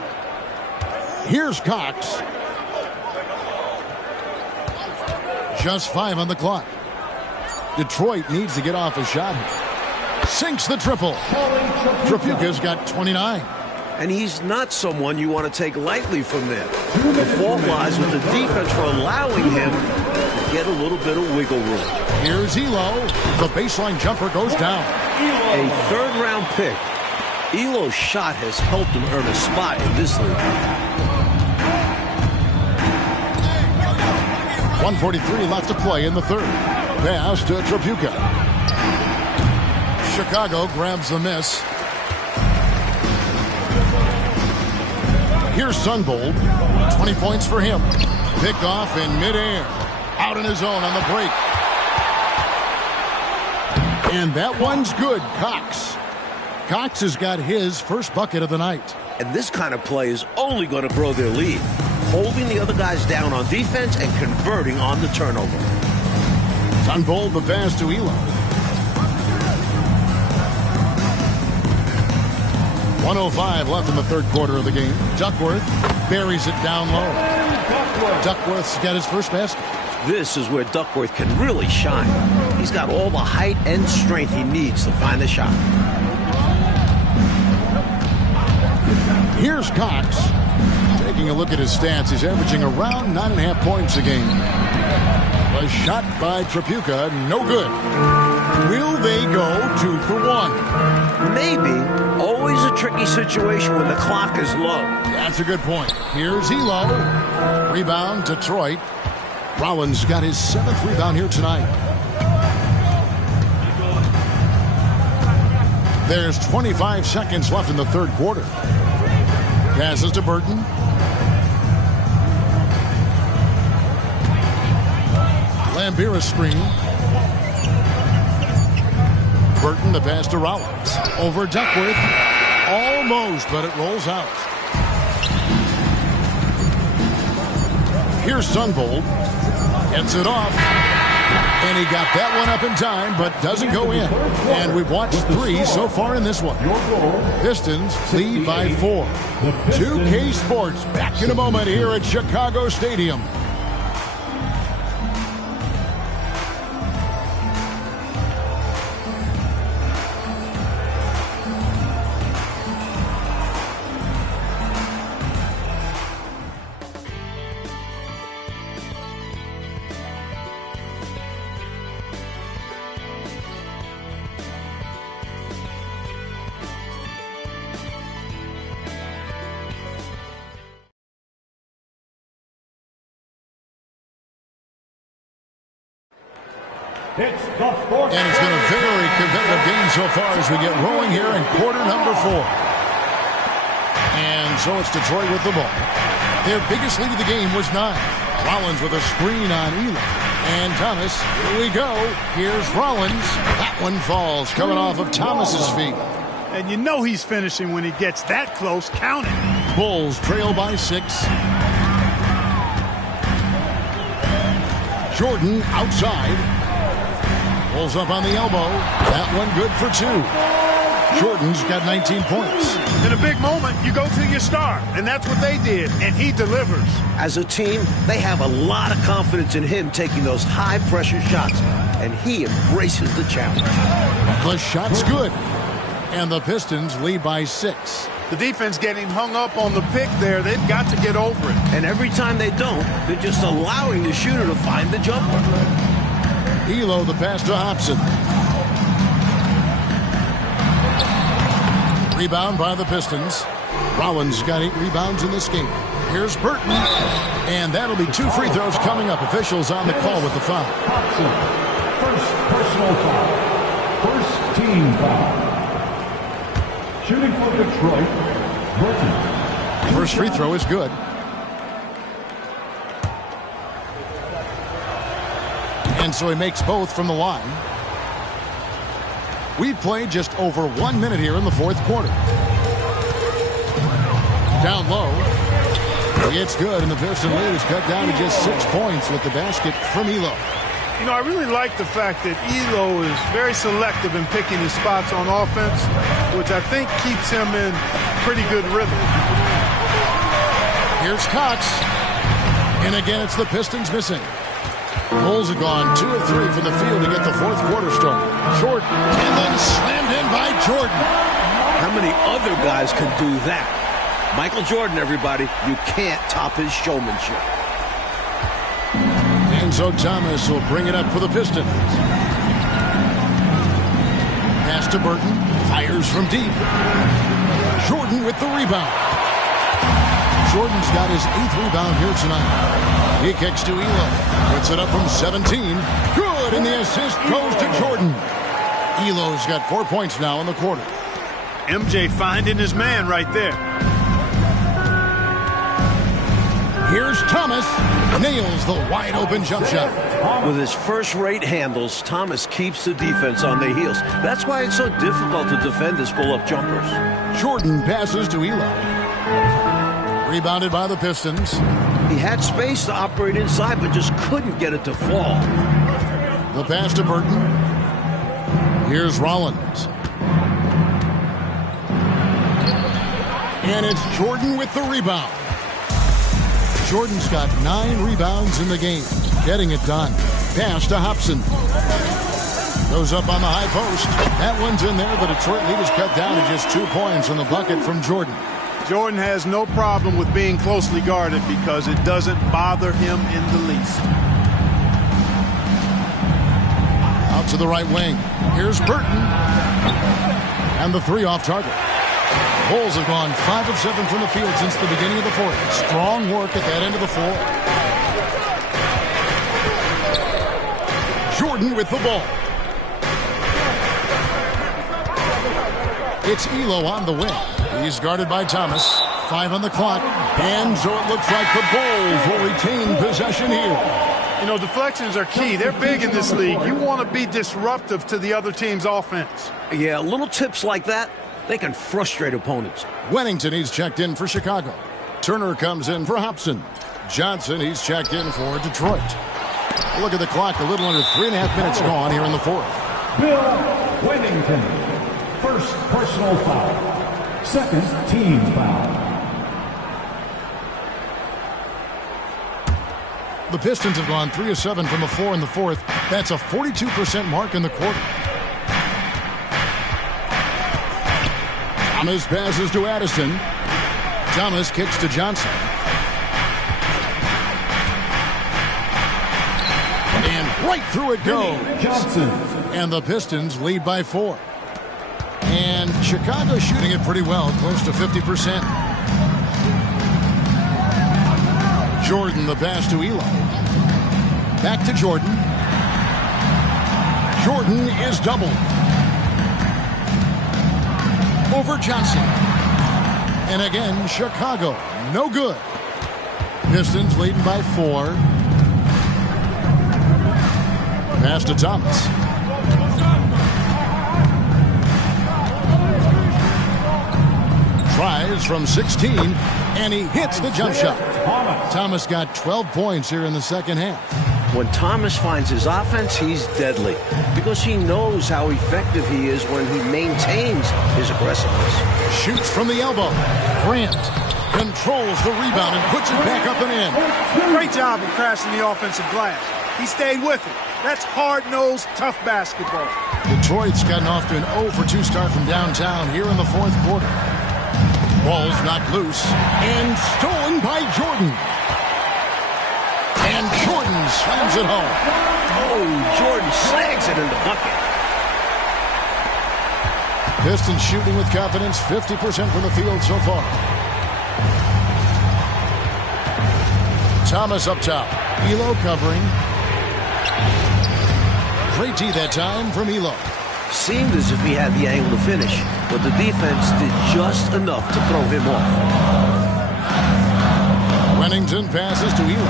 Here's Cox. Just 5 on the clock. Detroit needs to get off a shot here. Sinks the triple. Tripucka's got 29. And he's not someone you want to take lightly from there. The fault lies with the defense for allowing him to get a little bit of wiggle room. Here's Elo. The baseline jumper goes down. A third-round pick. Elo's shot has helped him earn a spot in this league. 1:43 left to play in the third. Pass to Tripucka. Chicago grabs the miss. Here's Sundvold. 20 points for him. Picked off in midair. Out in his own on the break. And that one's good. Cox. Cox has got his first bucket of the night. And this kind of play is only going to grow their lead. Holding the other guys down on defense and converting on the turnover. Sundvold the pass to Elo. 1:05 left in the third quarter of the game. Duckworth buries it down low. Duckworth's got his first basket. This is where Duckworth can really shine. He's got all the height and strength he needs to find the shot. Here's Cox. Taking a look at his stats, he's averaging around 9.5 points a game. A shot by Tripucka, no good. Will they go 2 for 1? Maybe. Always a tricky situation when the clock is low. That's a good point. Here's Elo. Rebound, Detroit. Rollins got his 7th rebound here tonight. There's 25 seconds left in the third quarter. Passes to Burton. Laimbeer a screen. Burton the pass to Rollins. Over Duckworth. Almost, but it rolls out. Here's Sundvold. Gets it off. And he got that one up in time, but doesn't go in. And we've watched 3 so far in this one. Pistons lead by 4. 2K Sports back in a moment here at Chicago Stadium. And it's been a very competitive game so far as we get rolling here in quarter number 4. And so it's Detroit with the ball. Their biggest lead of the game was 9. Rollins with a screen on Elo. And Thomas, here we go. Here's Rollins. That one falls, coming off of Thomas's feet. And you know he's finishing when he gets that close. Count it. Bulls trail by 6. Jordan outside. Pulls up on the elbow. That one good for 2. Jordan's got 19 points. In a big moment, you go to your star, and that's what they did, and he delivers. As a team, they have a lot of confidence in him taking those high-pressure shots, and he embraces the challenge. The shot's good, and the Pistons lead by 6. The defense getting hung up on the pick there. They've got to get over it. And every time they don't, they're just allowing the shooter to find the jumper. Elo the pass to Hobson. Rebound by the Pistons. Rollins got 8 rebounds in this game. Here's Burton. And that'll be 2 free throws coming up. Officials on the call with the foul. Hobson. First personal foul. First team foul. Shooting for Detroit, Burton. First free throw is good. And so he makes both from the line. We've played just over 1 minute here in the fourth quarter. Down low. It's good, and the Piston lead is cut down to just 6 points with the basket from Elo. You know, I really like the fact that Elo is very selective in picking his spots on offense, which I think keeps him in pretty good rhythm. Here's Cox. And again, it's the Pistons missing. Bulls have gone 2 of 3 from the field to get the fourth quarter started. Short, and then slammed in by Jordan. How many other guys can do that? Michael Jordan, everybody. You can't top his showmanship. And so Thomas will bring it up for the Pistons. Pass to Burton. Fires from deep. Jordan with the rebound. Jordan's got his 8th rebound here tonight. He kicks to Elo. Puts it up from 17. Good, and the assist goes to Jordan. Elo's got 4 points now in the quarter. MJ finding his man right there. Here's Thomas. Nails the wide-open jump shot. With his first-rate handles, Thomas keeps the defense on their heels. That's why it's so difficult to defend his pull-up jumpers. Jordan passes to Elo. Rebounded by the Pistons. He had space to operate inside, but just couldn't get it to fall. The pass to Burton. Here's Rollins. And it's Jordan with the rebound. Jordan's got 9 rebounds in the game. getting it done. Pass to Hobson. Goes up on the high post. That one's in there. The Detroit lead is cut down to just 2 points in the bucket from Jordan. Jordan has no problem with being closely guarded because it doesn't bother him in the least. Out to the right wing. Here's Burton. And the three off target. Bulls have gone 5 of 7 from the field since the beginning of the fourth. Strong work at that end of the floor. Jordan with the ball. It's Elo on the wing. He's guarded by Thomas. 5 on the clock. And so it looks like the Bulls will retain possession here. You know, deflections are key. They're big in this league. You want to be disruptive to the other team's offense. Yeah, little tips like that, they can frustrate opponents. Wennington, he's checked in for Chicago. Turner comes in for Hobson. Johnson, he's checked in for Detroit. Look at the clock. A little under 3.5 minutes gone here in the fourth. Bill Wennington. First personal foul. Second team foul. The Pistons have gone 3 of 7 from the floor in the fourth. That's a 42% mark in the quarter. Thomas passes to Addison. Thomas kicks to Johnson. And right through it goes. Johnson. And the Pistons lead by 4. And Chicago shooting it pretty well, close to 50%. Jordan, the pass to Elo. Back to Jordan. Jordan is doubled. Over Johnson. And again, Chicago, no good. Pistons leading by 4. Pass to Thomas. Tries from 16, and he hits the jump shot. Thomas got 12 points here in the second half. When Thomas finds his offense, he's deadly because he knows how effective he is when he maintains his aggressiveness. Shoots from the elbow. Grant controls the rebound and puts it back up and in. Great job of crashing the offensive glass. He stayed with it. That's hard-nosed, tough basketball. Detroit's gotten off to an 0-for-2 start from downtown here in the fourth quarter. Ball's knocked loose and stolen by Jordan. And Jordan slams it home. Oh, Jordan snags it in the bucket. Pistons shooting with confidence, 50% from the field so far. Thomas up top. Elo covering. Great D that time from Elo. Seemed as if he had the angle to finish, but the defense did just enough to throw him off. Wennington passes to Elo.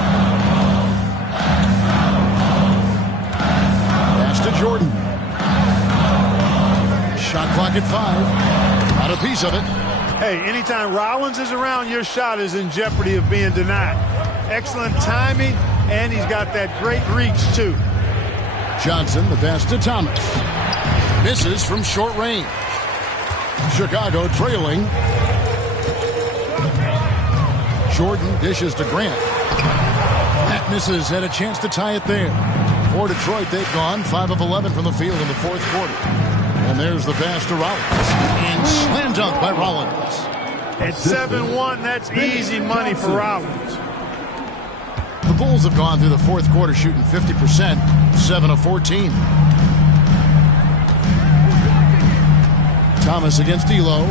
Pass to Jordan. Shot clock at 5. Not a piece of it. Hey, anytime Rollins is around, your shot is in jeopardy of being denied. Excellent timing, and he's got that great reach, too. Johnson, the pass to Thomas. Misses from short range. Chicago trailing. Jordan dishes to Grant. That misses. Had a chance to tie it there. For Detroit, they've gone 5 of 11 from the field in the fourth quarter. And there's the pass to Rollins. And slam dunk by Rollins. At 7-1, that's easy money for Rollins. The Bulls have gone through the fourth quarter shooting 50%, 7 of 14. Thomas against Elo.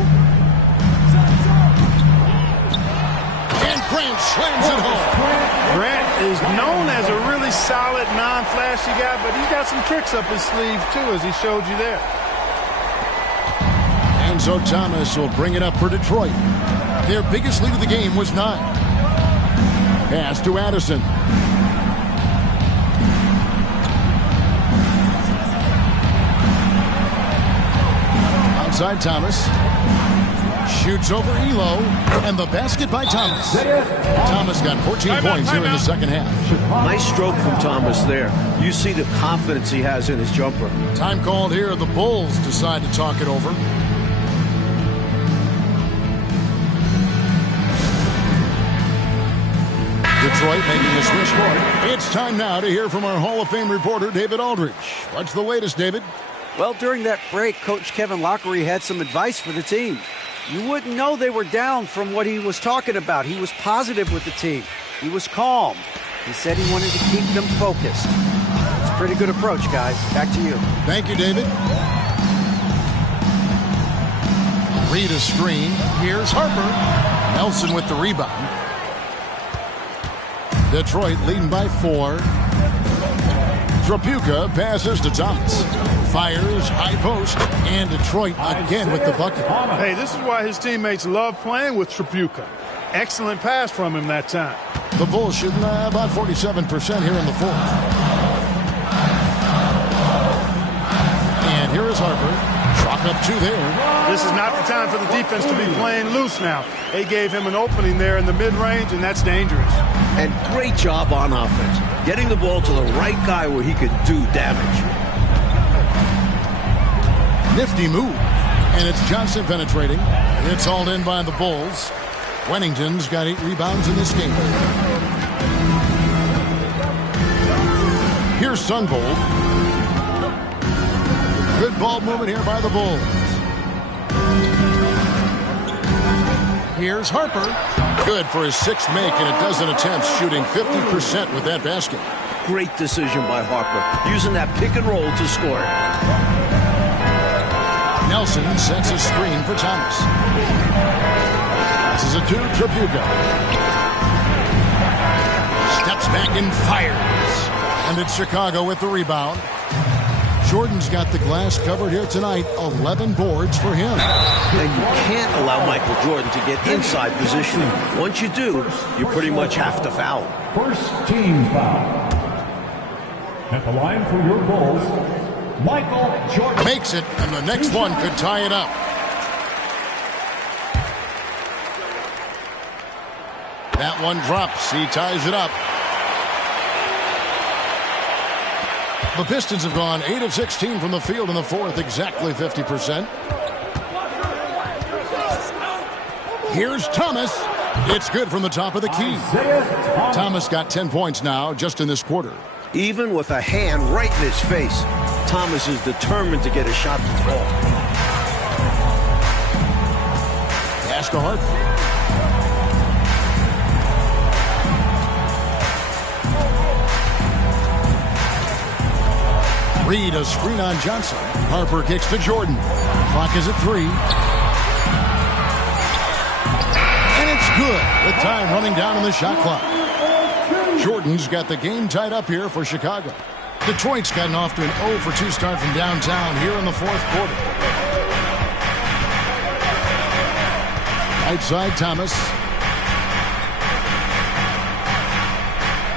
And Grant slams it home. Grant is known as a really solid, non-flashy guy, but he's got some tricks up his sleeve, too, as he showed you there. And so Thomas will bring it up for Detroit. Their biggest lead of the game was 9. Pass to Addison. Outside Thomas. Shoots over Elo. And the basket by Thomas. Thomas got 14 points here in the second half. Nice stroke from Thomas there. You see the confidence he has in his jumper. Time called here. The Bulls decide to talk it over. Detroit making a switch. It's time now to hear from our Hall of Fame reporter, David Aldridge. What's the latest, David? Well, during that break, Coach Kevin Lockery had some advice for the team. You wouldn't know they were down from what he was talking about. He was positive with the team. He was calm. He said he wanted to keep them focused. It's a pretty good approach, guys. Back to you. Thank you, David. Reed a screen. Here's Harper. Nelson with the rebound. Detroit leading by 4. Tripucka passes to Thomas. Fires, high post, and Detroit again with the bucket. Hey, this is why his teammates love playing with Tripucka. Excellent pass from him that time. The Bulls shooting about 47% here in the 4th. And here is Harper. Chalk up 2 there. This is not the time for the defense to be playing loose now. They gave him an opening there in the mid-range, and that's dangerous. And great job on offense. Getting the ball to the right guy where he could do damage. Nifty move. And it's Johnson penetrating. It's hauled in by the Bulls. Wennington's got 8 rebounds in this game. Here's Sundvold. Good ball movement here by the Bulls. Here's Harper. Good for his 6th make and a dozen attempts, shooting 50% with that basket. Great decision by Harper, using that pick and roll to score. Nelson sets a screen for Thomas. This is a 2, Tripucka. Steps back and fires. And it's Chicago with the rebound. Jordan's got the glass covered here tonight. 11 boards for him. And you can't allow Michael Jordan to get inside position. Once you do, you pretty much have to foul. First team foul. At the line for your Bulls, Michael Jordan. Makes it, and the next one could tie it up. That one drops. He ties it up. The Pistons have gone 8 of 16 from the field in the 4th, exactly 50%. Here's Thomas. It's good from the top of the key. Thomas got 10 points now just in this quarter. Even with a hand right in his face, Thomas is determined to get a shot to fall. Pass to Harper. Reed a screen on Johnson. Harper kicks to Jordan. Clock is at 3. And it's good with time running down on the shot clock. Jordan's got the game tied up here for Chicago. Detroit's gotten off to an 0 for 2 start from downtown here in the 4th quarter. Right side, Thomas.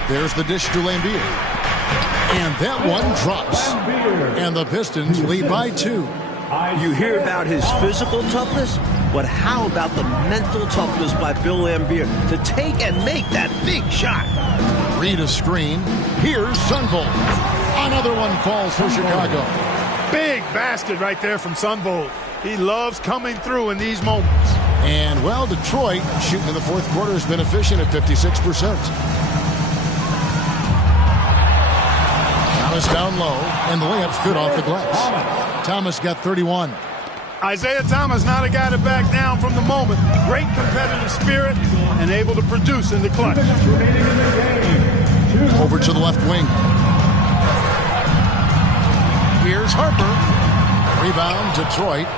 There's the dish to Laimbeer. And that one drops. And the Pistons lead by 2. You hear about his physical toughness, but how about the mental toughness by Bill Laimbeer to take and make that big shot? Reed a screen. Here's Sundvold. Another one falls for Chicago. Big basket right there from Sundvold. He loves coming through in these moments. And, well, Detroit shooting in the 4th quarter has been efficient at 56%. Thomas down low, and the layup's good off the glass. Thomas got 31. Isiah Thomas not a guy to back down from the moment. Great competitive spirit and able to produce in the clutch. Over to the left wing. Here's Harper. Rebound, Detroit.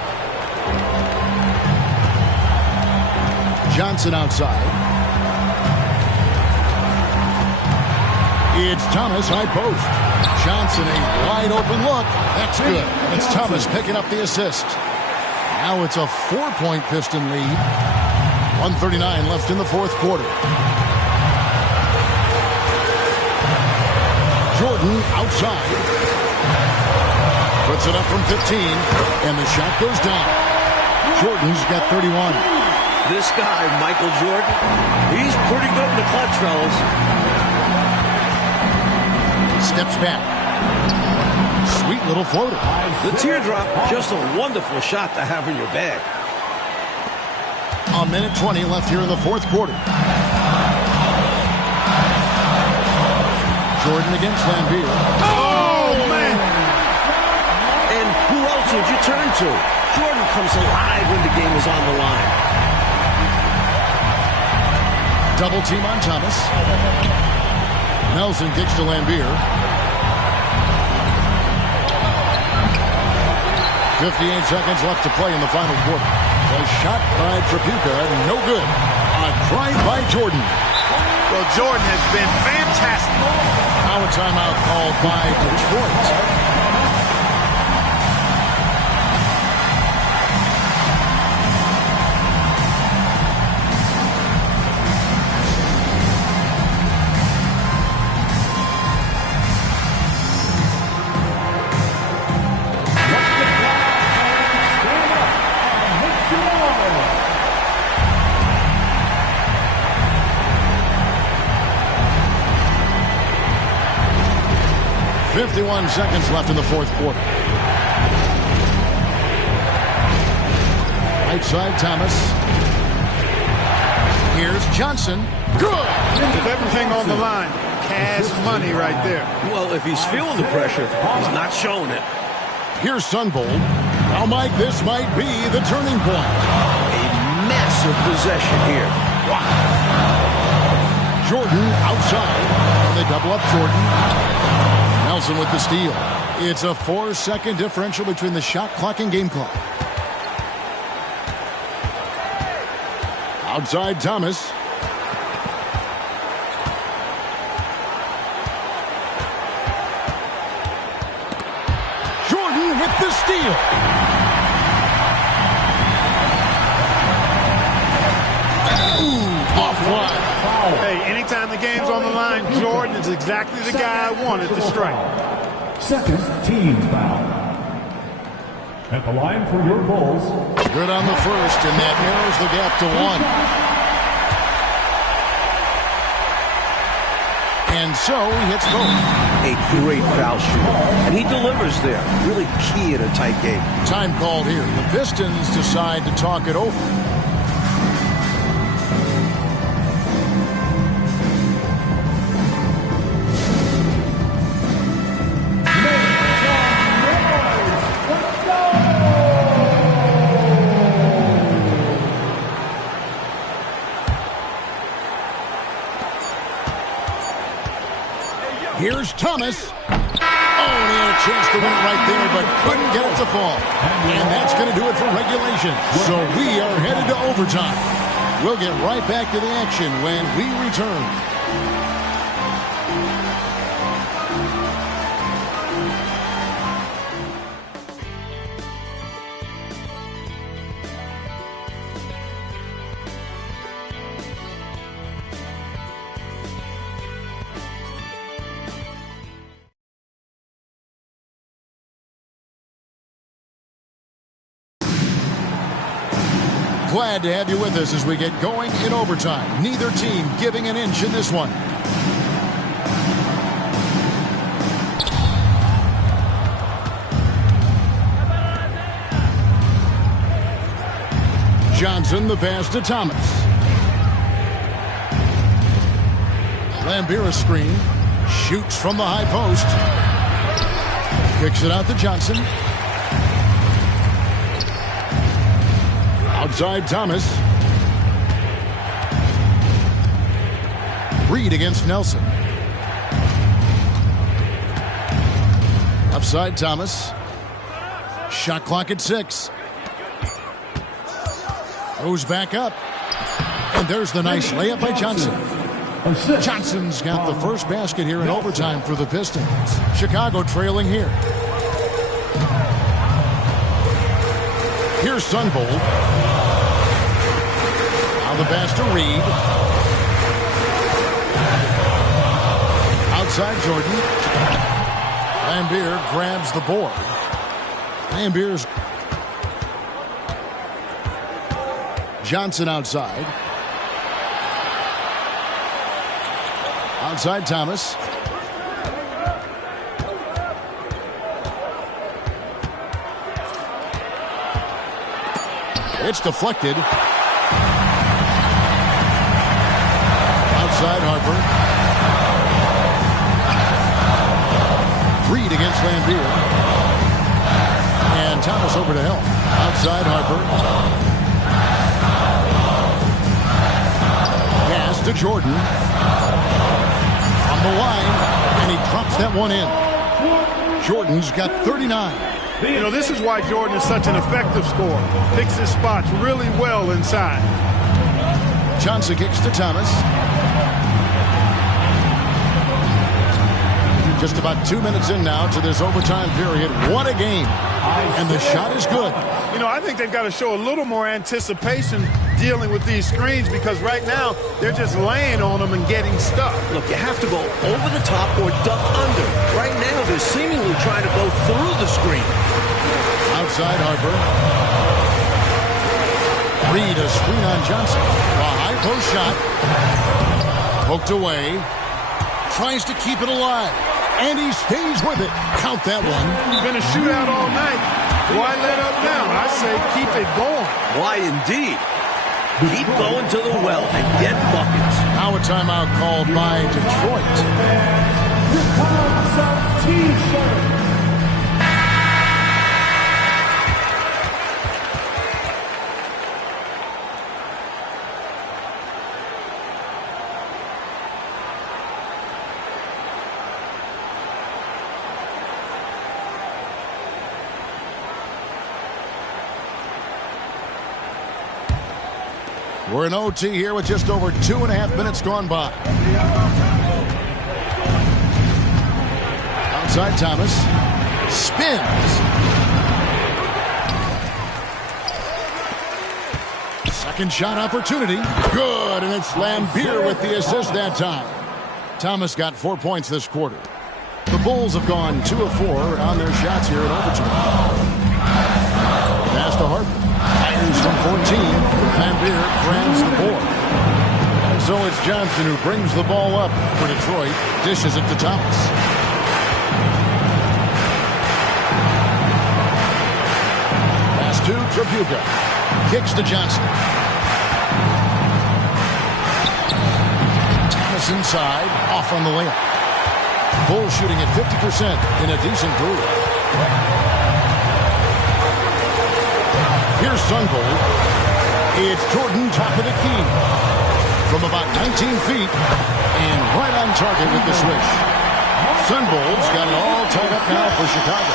Johnson outside. It's Thomas, high post. Johnson, a wide open look. That's good. And it's Thomas picking up the assist. Now it's a 4-point Piston lead. 1:39 left in the 4th quarter. Jordan outside. Puts it up from 15. And the shot goes down. Jordan's got 31. This guy, Michael Jordan, he's pretty good in the clutch, fellas. Steps back. Sweet little floater. The teardrop, just a wonderful shot to have in your bag. A minute 20 left here in the 4th quarter. Jordan against Laimbeer. Oh, man. And who else would you turn to? Jordan comes alive when the game is on the line. Double team on Thomas. Nelson kicks to Laimbeer. 58 seconds left to play in the final quarter. A shot by Tripucka, no good. A drive by Jordan. Well, Jordan has been fantastic. Now a timeout called by Detroit. Seconds left in the fourth quarter. Right side, Thomas. Here's Johnson. Good! With everything on the line, cash money right there. Well, if he's feeling the pressure, he's not showing it. Here's Sundvold. Now, Mike, this might be the turning point. A massive possession here. Wow. Jordan outside. And they double up Jordan. Nelson with the steal. It's a 4-second differential between the shot clock and game clock. Outside Thomas. Jordan with the steal. Offline. Hey, anytime the game's on the line, Jordan is exactly the guy I wanted to strike. Second team foul. At the line for your Bulls. Good on the first, and that narrows the gap to 1. And so he hits both. A great foul shooter. And he delivers there. Really key in a tight game. Time called here. The Pistons decide to talk it over. Here's Thomas. Oh, and he had a chance to win it right there, but couldn't get it to fall. And that's going to do it for regulation. So we are headed to overtime. We'll get right back to the action when we return. Glad to have you with us as we get going in overtime. Neither team giving an inch in this one. Johnson, the pass to Thomas. Laimbeer screen. Shoots from the high post. Kicks it out to Johnson. Outside Thomas. Reed against Nelson. Upside Thomas. Shot clock at 6. Goes back up. And there's the nice layup by Johnson. Johnson's got the first basket here in overtime for the Pistons. Chicago trailing here. Here's Sundvold. Now the pass to Reed. Outside Jordan. Laimbeer grabs the board. Laimbeer's Johnson outside. Outside Thomas. It's deflected. Outside Harper. Reed against Laimbeer. And Thomas over to help. Outside Harper. Pass to Jordan. On the line. And he drops that one in. Jordan's got 39. You know, this is why Jordan is such an effective scorer. Picks his spots really well inside. Johnson kicks to Thomas. Just about 2 minutes in now to this overtime period. What a game. And the shot is good. You know, I think they've got to show a little more anticipation dealing with these screens, because right now they're just laying on them and getting stuck. Look, you have to go over the top or duck under. Right now they're seemingly trying to go through the screen. Outside Harper. Reed a screen on Johnson. A high post shot. Poked away. Tries to keep it alive. And he stays with it. Count that one. It's been a shootout all night. Why let up now? I say keep it going. Why indeed? Keep going to the well and get buckets. Now a timeout called by Detroit. Here comes a T-shirt. We're in OT here with just over 2.5 minutes gone by. Outside Thomas. Spins. Second shot opportunity. Good, and it's Laimbeer with the assist that time. Thomas got 4 points this quarter. The Bulls have gone 2 of 4 on their shots here in overtime. Pass to Harper. Fires from 14. Laimbeer grabs the board. And so it's Johnson who brings the ball up for Detroit. Dishes it to Thomas. Pass to Tripucka. Kicks to Johnson. Thomas inside. Off on the layup. Bulls shooting at 50% in a decent groove. Here's Sundvold. It's Jordan, top of the key. From about 19 feet. And right on target with the swish. Sundvold's got it all tied up now for Chicago.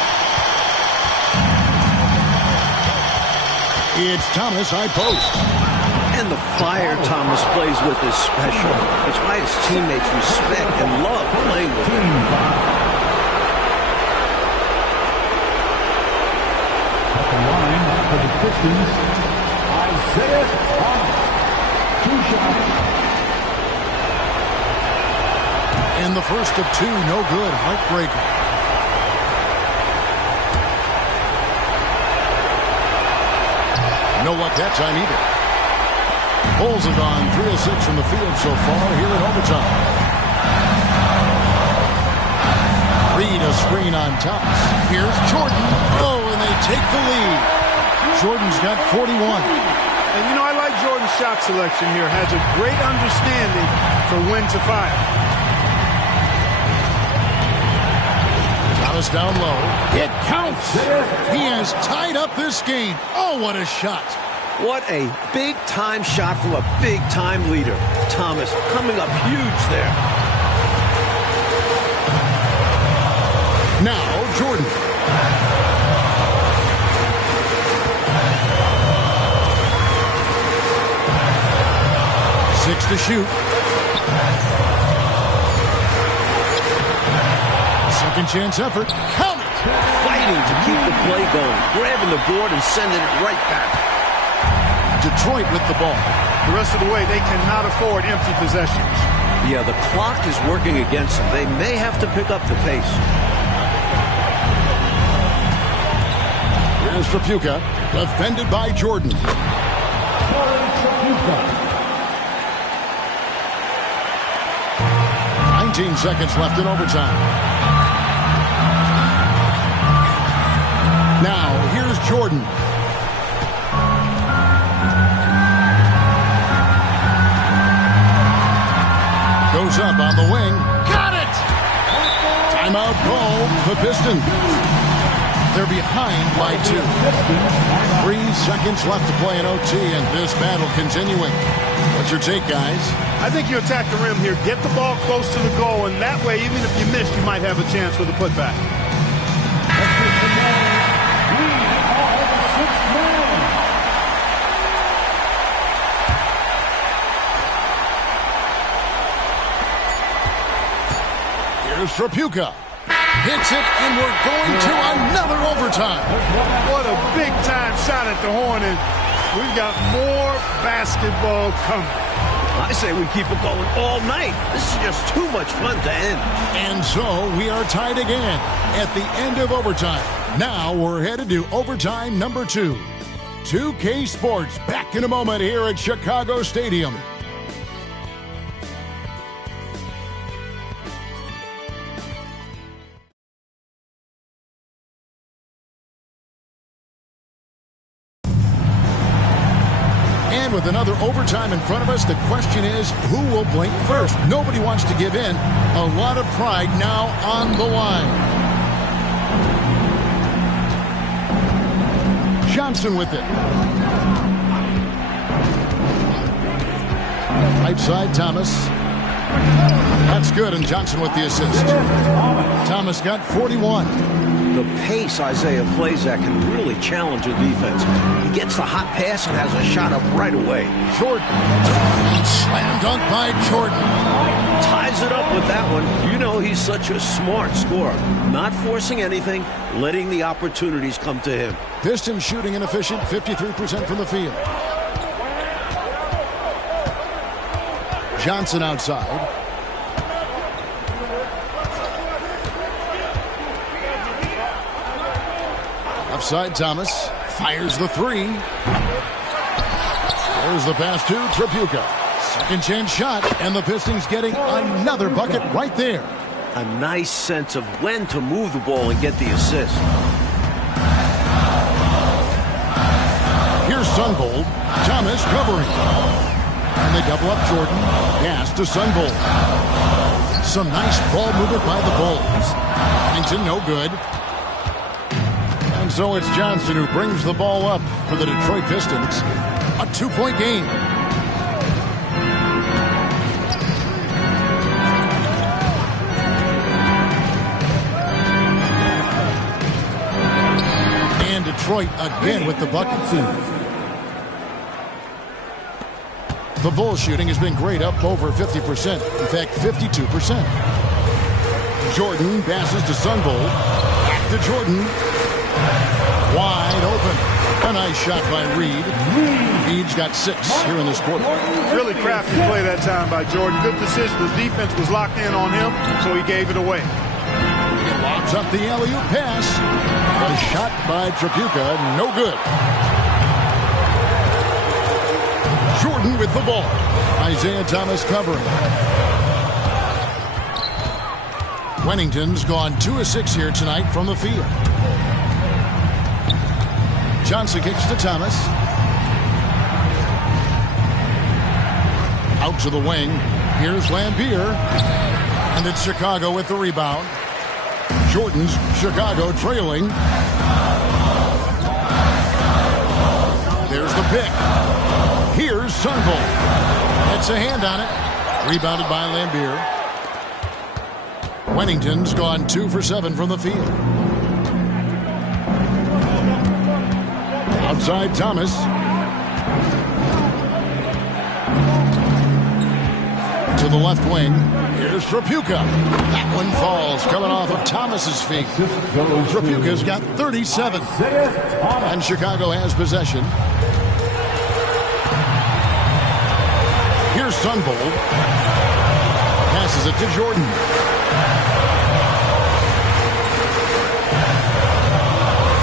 It's Thomas, high post. And the fire Thomas plays with is special. It's why his teammates respect and love playing with him. At the line for the Pistons, Isiah Thomas. 2 shots. And the first of 2, no good. Heartbreaker. No luck that time either. Bulls have gone 3 of 6 from the field so far here in overtime. Reed a screen on Thomas. Here's Jordan. Oh, and they take the lead. Jordan's got 41. And you know, I like Jordan's shot selection here. Has a great understanding for when to fire. Thomas down low. It counts. He has tied up this game. Oh, what a shot. What a big-time shot from a big-time leader. Thomas coming up huge there. Now, Jordan. Six to shoot. Second chance effort. Count it. Fighting to keep the play going. Grabbing the board and sending it right back. Detroit with the ball. The rest of the way, they cannot afford empty possessions. Yeah, the clock is working against them. They may have to pick up the pace. Here's Tripucka, defended by Jordan. Kelly Tripucka. 19 seconds left in overtime. Now, here's Jordan. Goes up on the wing. Got it! Timeout called. the Pistons. They're behind by 2. 3 seconds left to play in OT, and this battle continuing. What's your take, guys? I think you attack the rim here. Get the ball close to the goal, and that way, even if you miss, you might have a chance for the putback. Here's Tripucka. Hits it, and we're going to another overtime. What a big-time shot at the horn, and we've got more basketball coming. I say we keep it going all night. This is just too much fun to end. And so we are tied again at the end of overtime. Now we're headed to overtime number 2. 2K Sports back in a moment here at Chicago Stadium. With another overtime in front of us, the question is, who will blink first? Nobody wants to give in. A lot of pride now on the line. Johnson with it. Right side, Thomas. That's good, and Johnson with the assist. Thomas got 41. The pace Isiah plays at can really challenge a defense. He gets the hot pass and has a shot up right away. Jordan. And slam dunk by Jordan. Ties it up with that one. You know he's such a smart scorer. Not forcing anything, letting the opportunities come to him. Pistons shooting inefficient, 53% from the field. Johnson outside. Outside, Thomas fires the 3. There's the pass to Tripucka. Second chance shot, and the Pistons getting another bucket right there. A nice sense of when to move the ball and get the assist. Here's Sundvold. Thomas covering. And they double up Jordan. Pass to Sundvold. Some nice ball movement by the Bulls. Huntington, no good. And so it's Johnson who brings the ball up for the Detroit Pistons. A 2-point game. And Detroit again with the bucket. The Bulls shooting has been great, up over 50%. In fact, 52%. Jordan passes to Sundvold. Back to Jordan. Wide open. A nice shot by Reed. Reed's got 6 here in this quarter. Really crafty play that time by Jordan. Good decision. The defense was locked in on him, so he gave it away. He lobs up the alley-oop pass. A shot by Tripucka, no good. Jordan with the ball. Isiah Thomas covering. Wennington's gone 2 of 6 here tonight from the field. Johnson kicks to Thomas. Out to the wing. Here's Laimbeer. And it's Chicago with the rebound. Jordan's Chicago trailing. There's the pick. Here's Sundvold. Gets a hand on it. Rebounded by Laimbeer. Wennington's gone 2 for 7 from the field. Outside Thomas. To the left wing. Here's Tripucka. That one falls, coming off of Thomas's feet. Tripucka's got 37. And Chicago has possession. Here's Sundvold. Passes it to Jordan.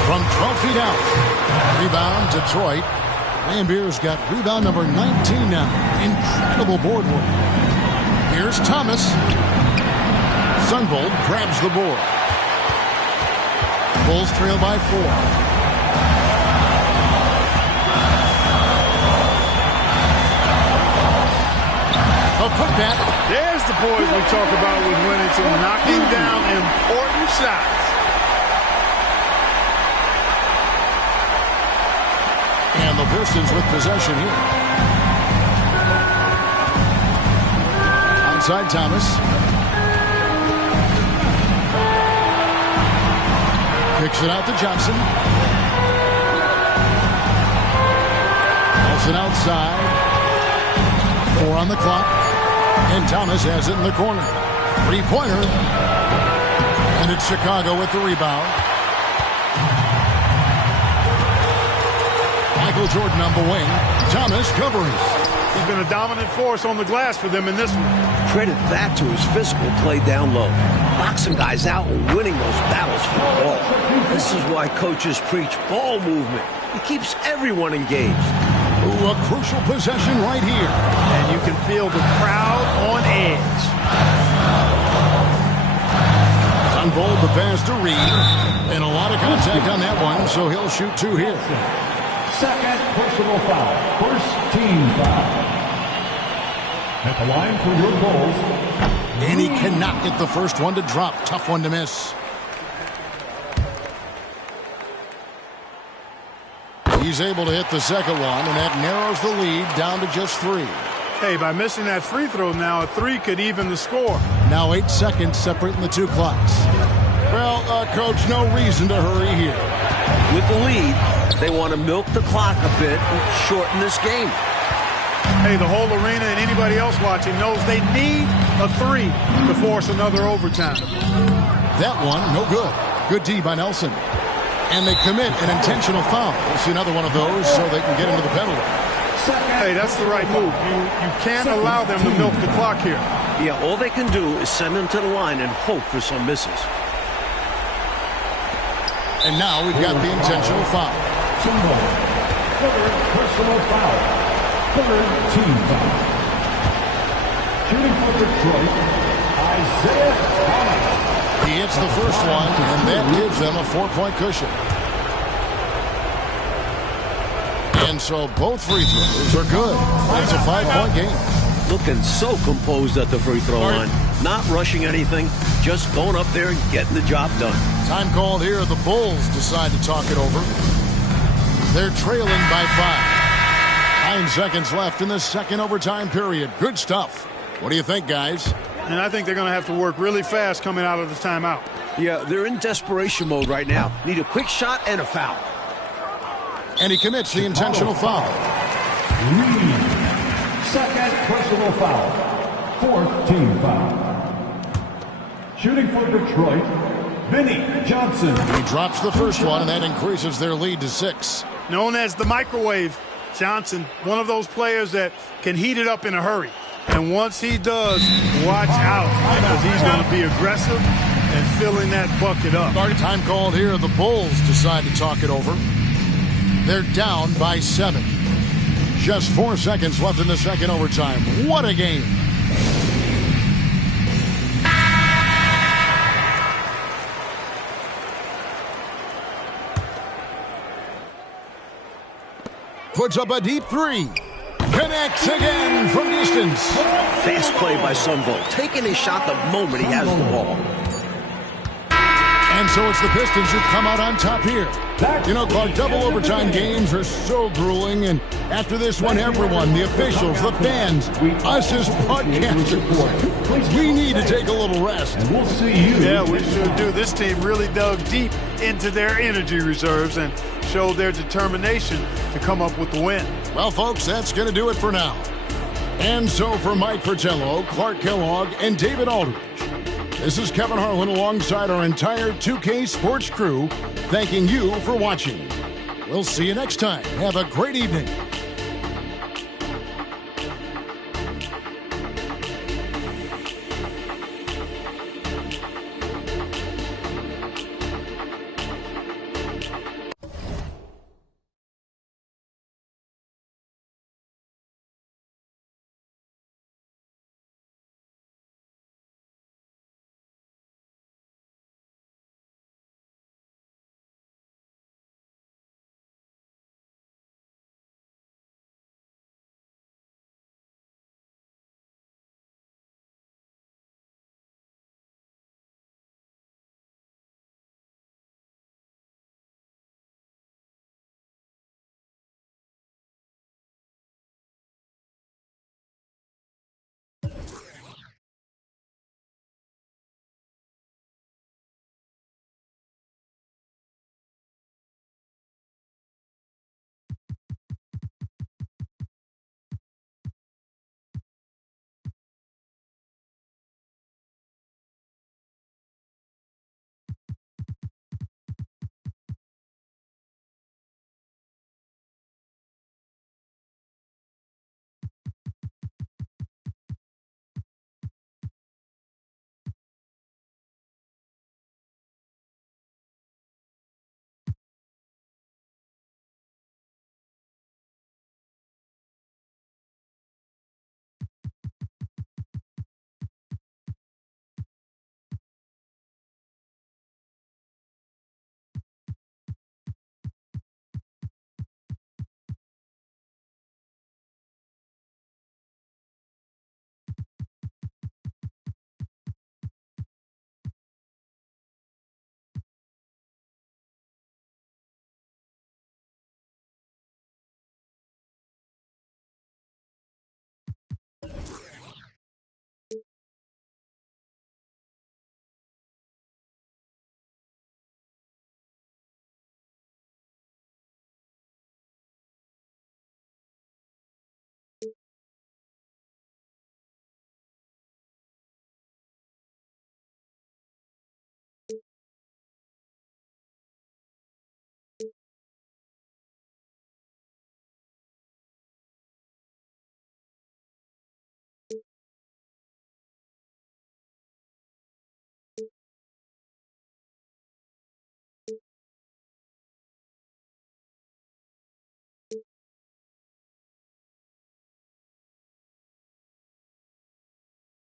From 12 feet out. Rebound, Detroit. Laimbeer's got rebound number 19 now. Incredible board work. Here's Thomas. Sundvold grabs the board. Bulls trail by 4. A putback. There's the boys we talk about with Wennington, knocking down important shots. And the Pistons with possession here. Outside Thomas. Kicks it out to Johnson. Nelson outside. 4 on the clock. And Thomas has it in the corner. Three-pointer. And it's Chicago with the rebound. Michael Jordan on the wing. Thomas covering. He's been a dominant force on the glass for them in this one. Credit that to his physical play down low. Boxing guys out and winning those battles for the ball. This is why coaches preach ball movement. It keeps everyone engaged. Ooh, a crucial possession right here. And you can feel the crowd on edge. Sundvold the pass to Reed. And a lot of contact on that one, so he'll shoot 2 here. Second personal foul. First team foul. At the line for your Bulls. And he cannot get the first one to drop. Tough one to miss. He's able to hit the second one, and that narrows the lead down to just 3. Hey, by missing that free throw now, a 3 could even the score. Now 8 seconds separating the 2 clocks. Well, Coach, no reason to hurry here. With the lead, they want to milk the clock a bit and shorten this game. Hey, the whole arena and anybody else watching knows they need a 3 to force another overtime. That one, no good. Good D by Nelson. And they commit an intentional foul. We'll see another one of those so they can get into the penalty. Hey, that's the right move. You can't allow them to milk the clock here. Yeah, all they can do is send them to the line and hope for some misses. And now we've got the intentional foul. Third personal foul. Third team foul. Shooting for Detroit, Isiah Thomas. He hits the first one, and that gives them a 4-point cushion. And so both free throws are good. That's a 5-point game. Looking so composed at the free throw line. Not rushing anything, just going up there and getting the job done. Time called here. The Bulls decide to talk it over. They're trailing by 5. 9 seconds left in the second overtime period. Good stuff. What do you think, guys? And I think they're going to have to work really fast coming out of the timeout. Yeah, they're in desperation mode right now. Need a quick shot and a foul. And he commits the intentional foul. Second personal foul. Fourth team foul. Shooting for Detroit, Vinny Johnson. He drops the first one, and that increases their lead to 6. Known as the microwave, Johnson, one of those players that can heat it up in a hurry. And once he does, watch out, because he's going to be aggressive and filling that bucket up. Time called here. The Bulls decide to talk it over. They're down by 7. Just 4 seconds left in the second overtime. What a game. Puts up a deep 3. Connects again from distance. Fast play by Sundvold, taking his shot the moment he has the ball. And so it's the Pistons who come out on top here. You know, Clark, double overtime games are so grueling, and after this one, everyone, the officials, the fans, us as broadcasters, we need to take a little rest. And we'll see you. Yeah, we sure do. This team really dug deep into their energy reserves and showed their determination to come up with the win. Well, folks, that's going to do it for now. And so for Mike Fratello, Clark Kellogg, and David Aldridge, this is Kevin Harlan alongside our entire 2K Sports crew, thanking you for watching. We'll see you next time. Have a great evening.